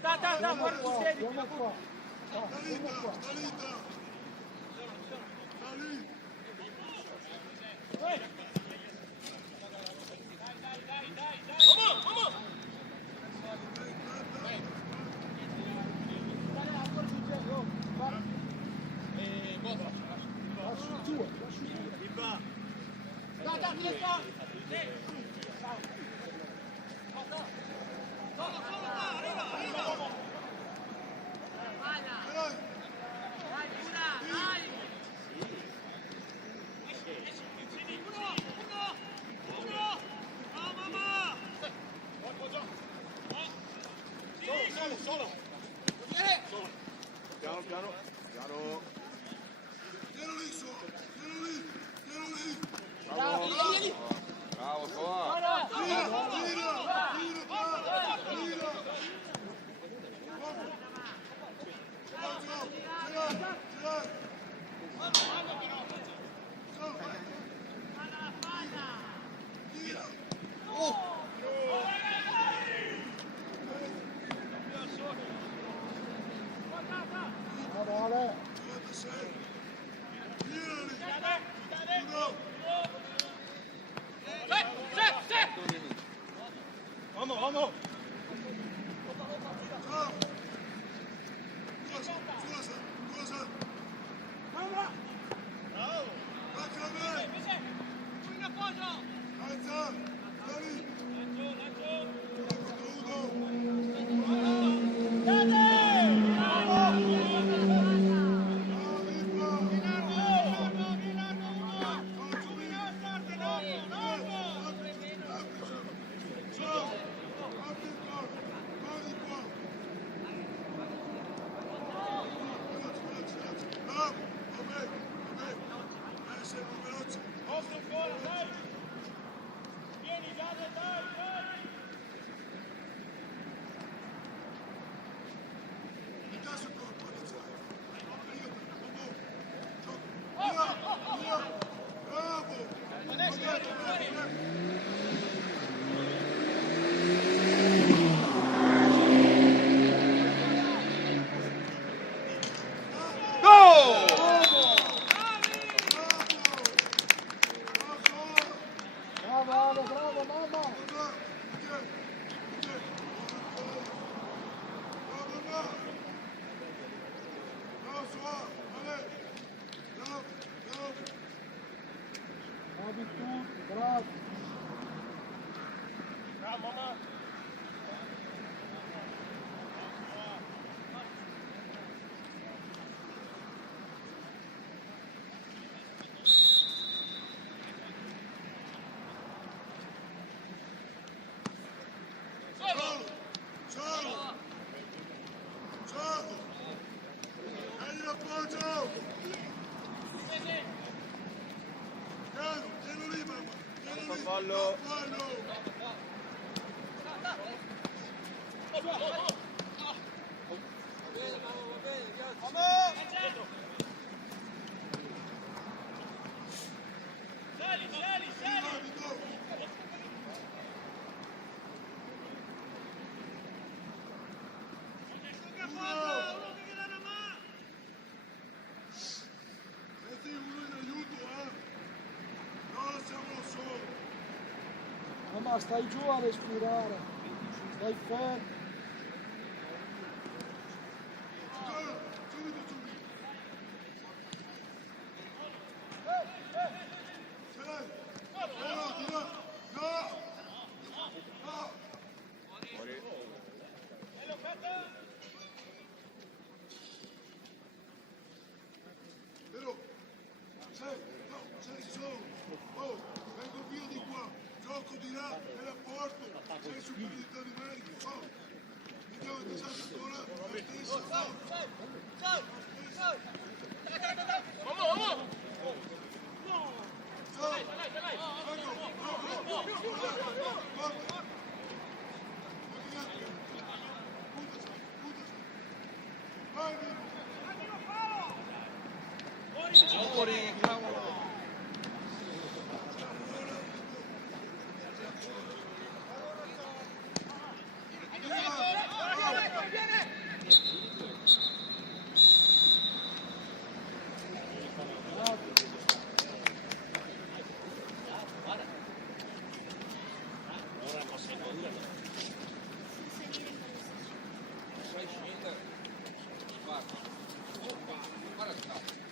Guarda qua, guarda qua. Guarda qua. Lasci giù. Piano, piano, piano. Tienilo lì, su, tienilo lì, tienilo lì. Bravo, bravo, Soa. Tira, tira, tira, tira. Bravo Ale. Vamos, vamos. Bravo Ale, bravo mamma. Bravi tutti, bravi. Fallo. Metti uno in aiuto, non siamo soli. Mamma stai giù a respirare. Stai fermo. Subito, subito. No, tira. No. No. Fuori. Però, sei solo. Fuori, cavolo. Ora posso paura. Sai scendere. Guarda. Guarda qua.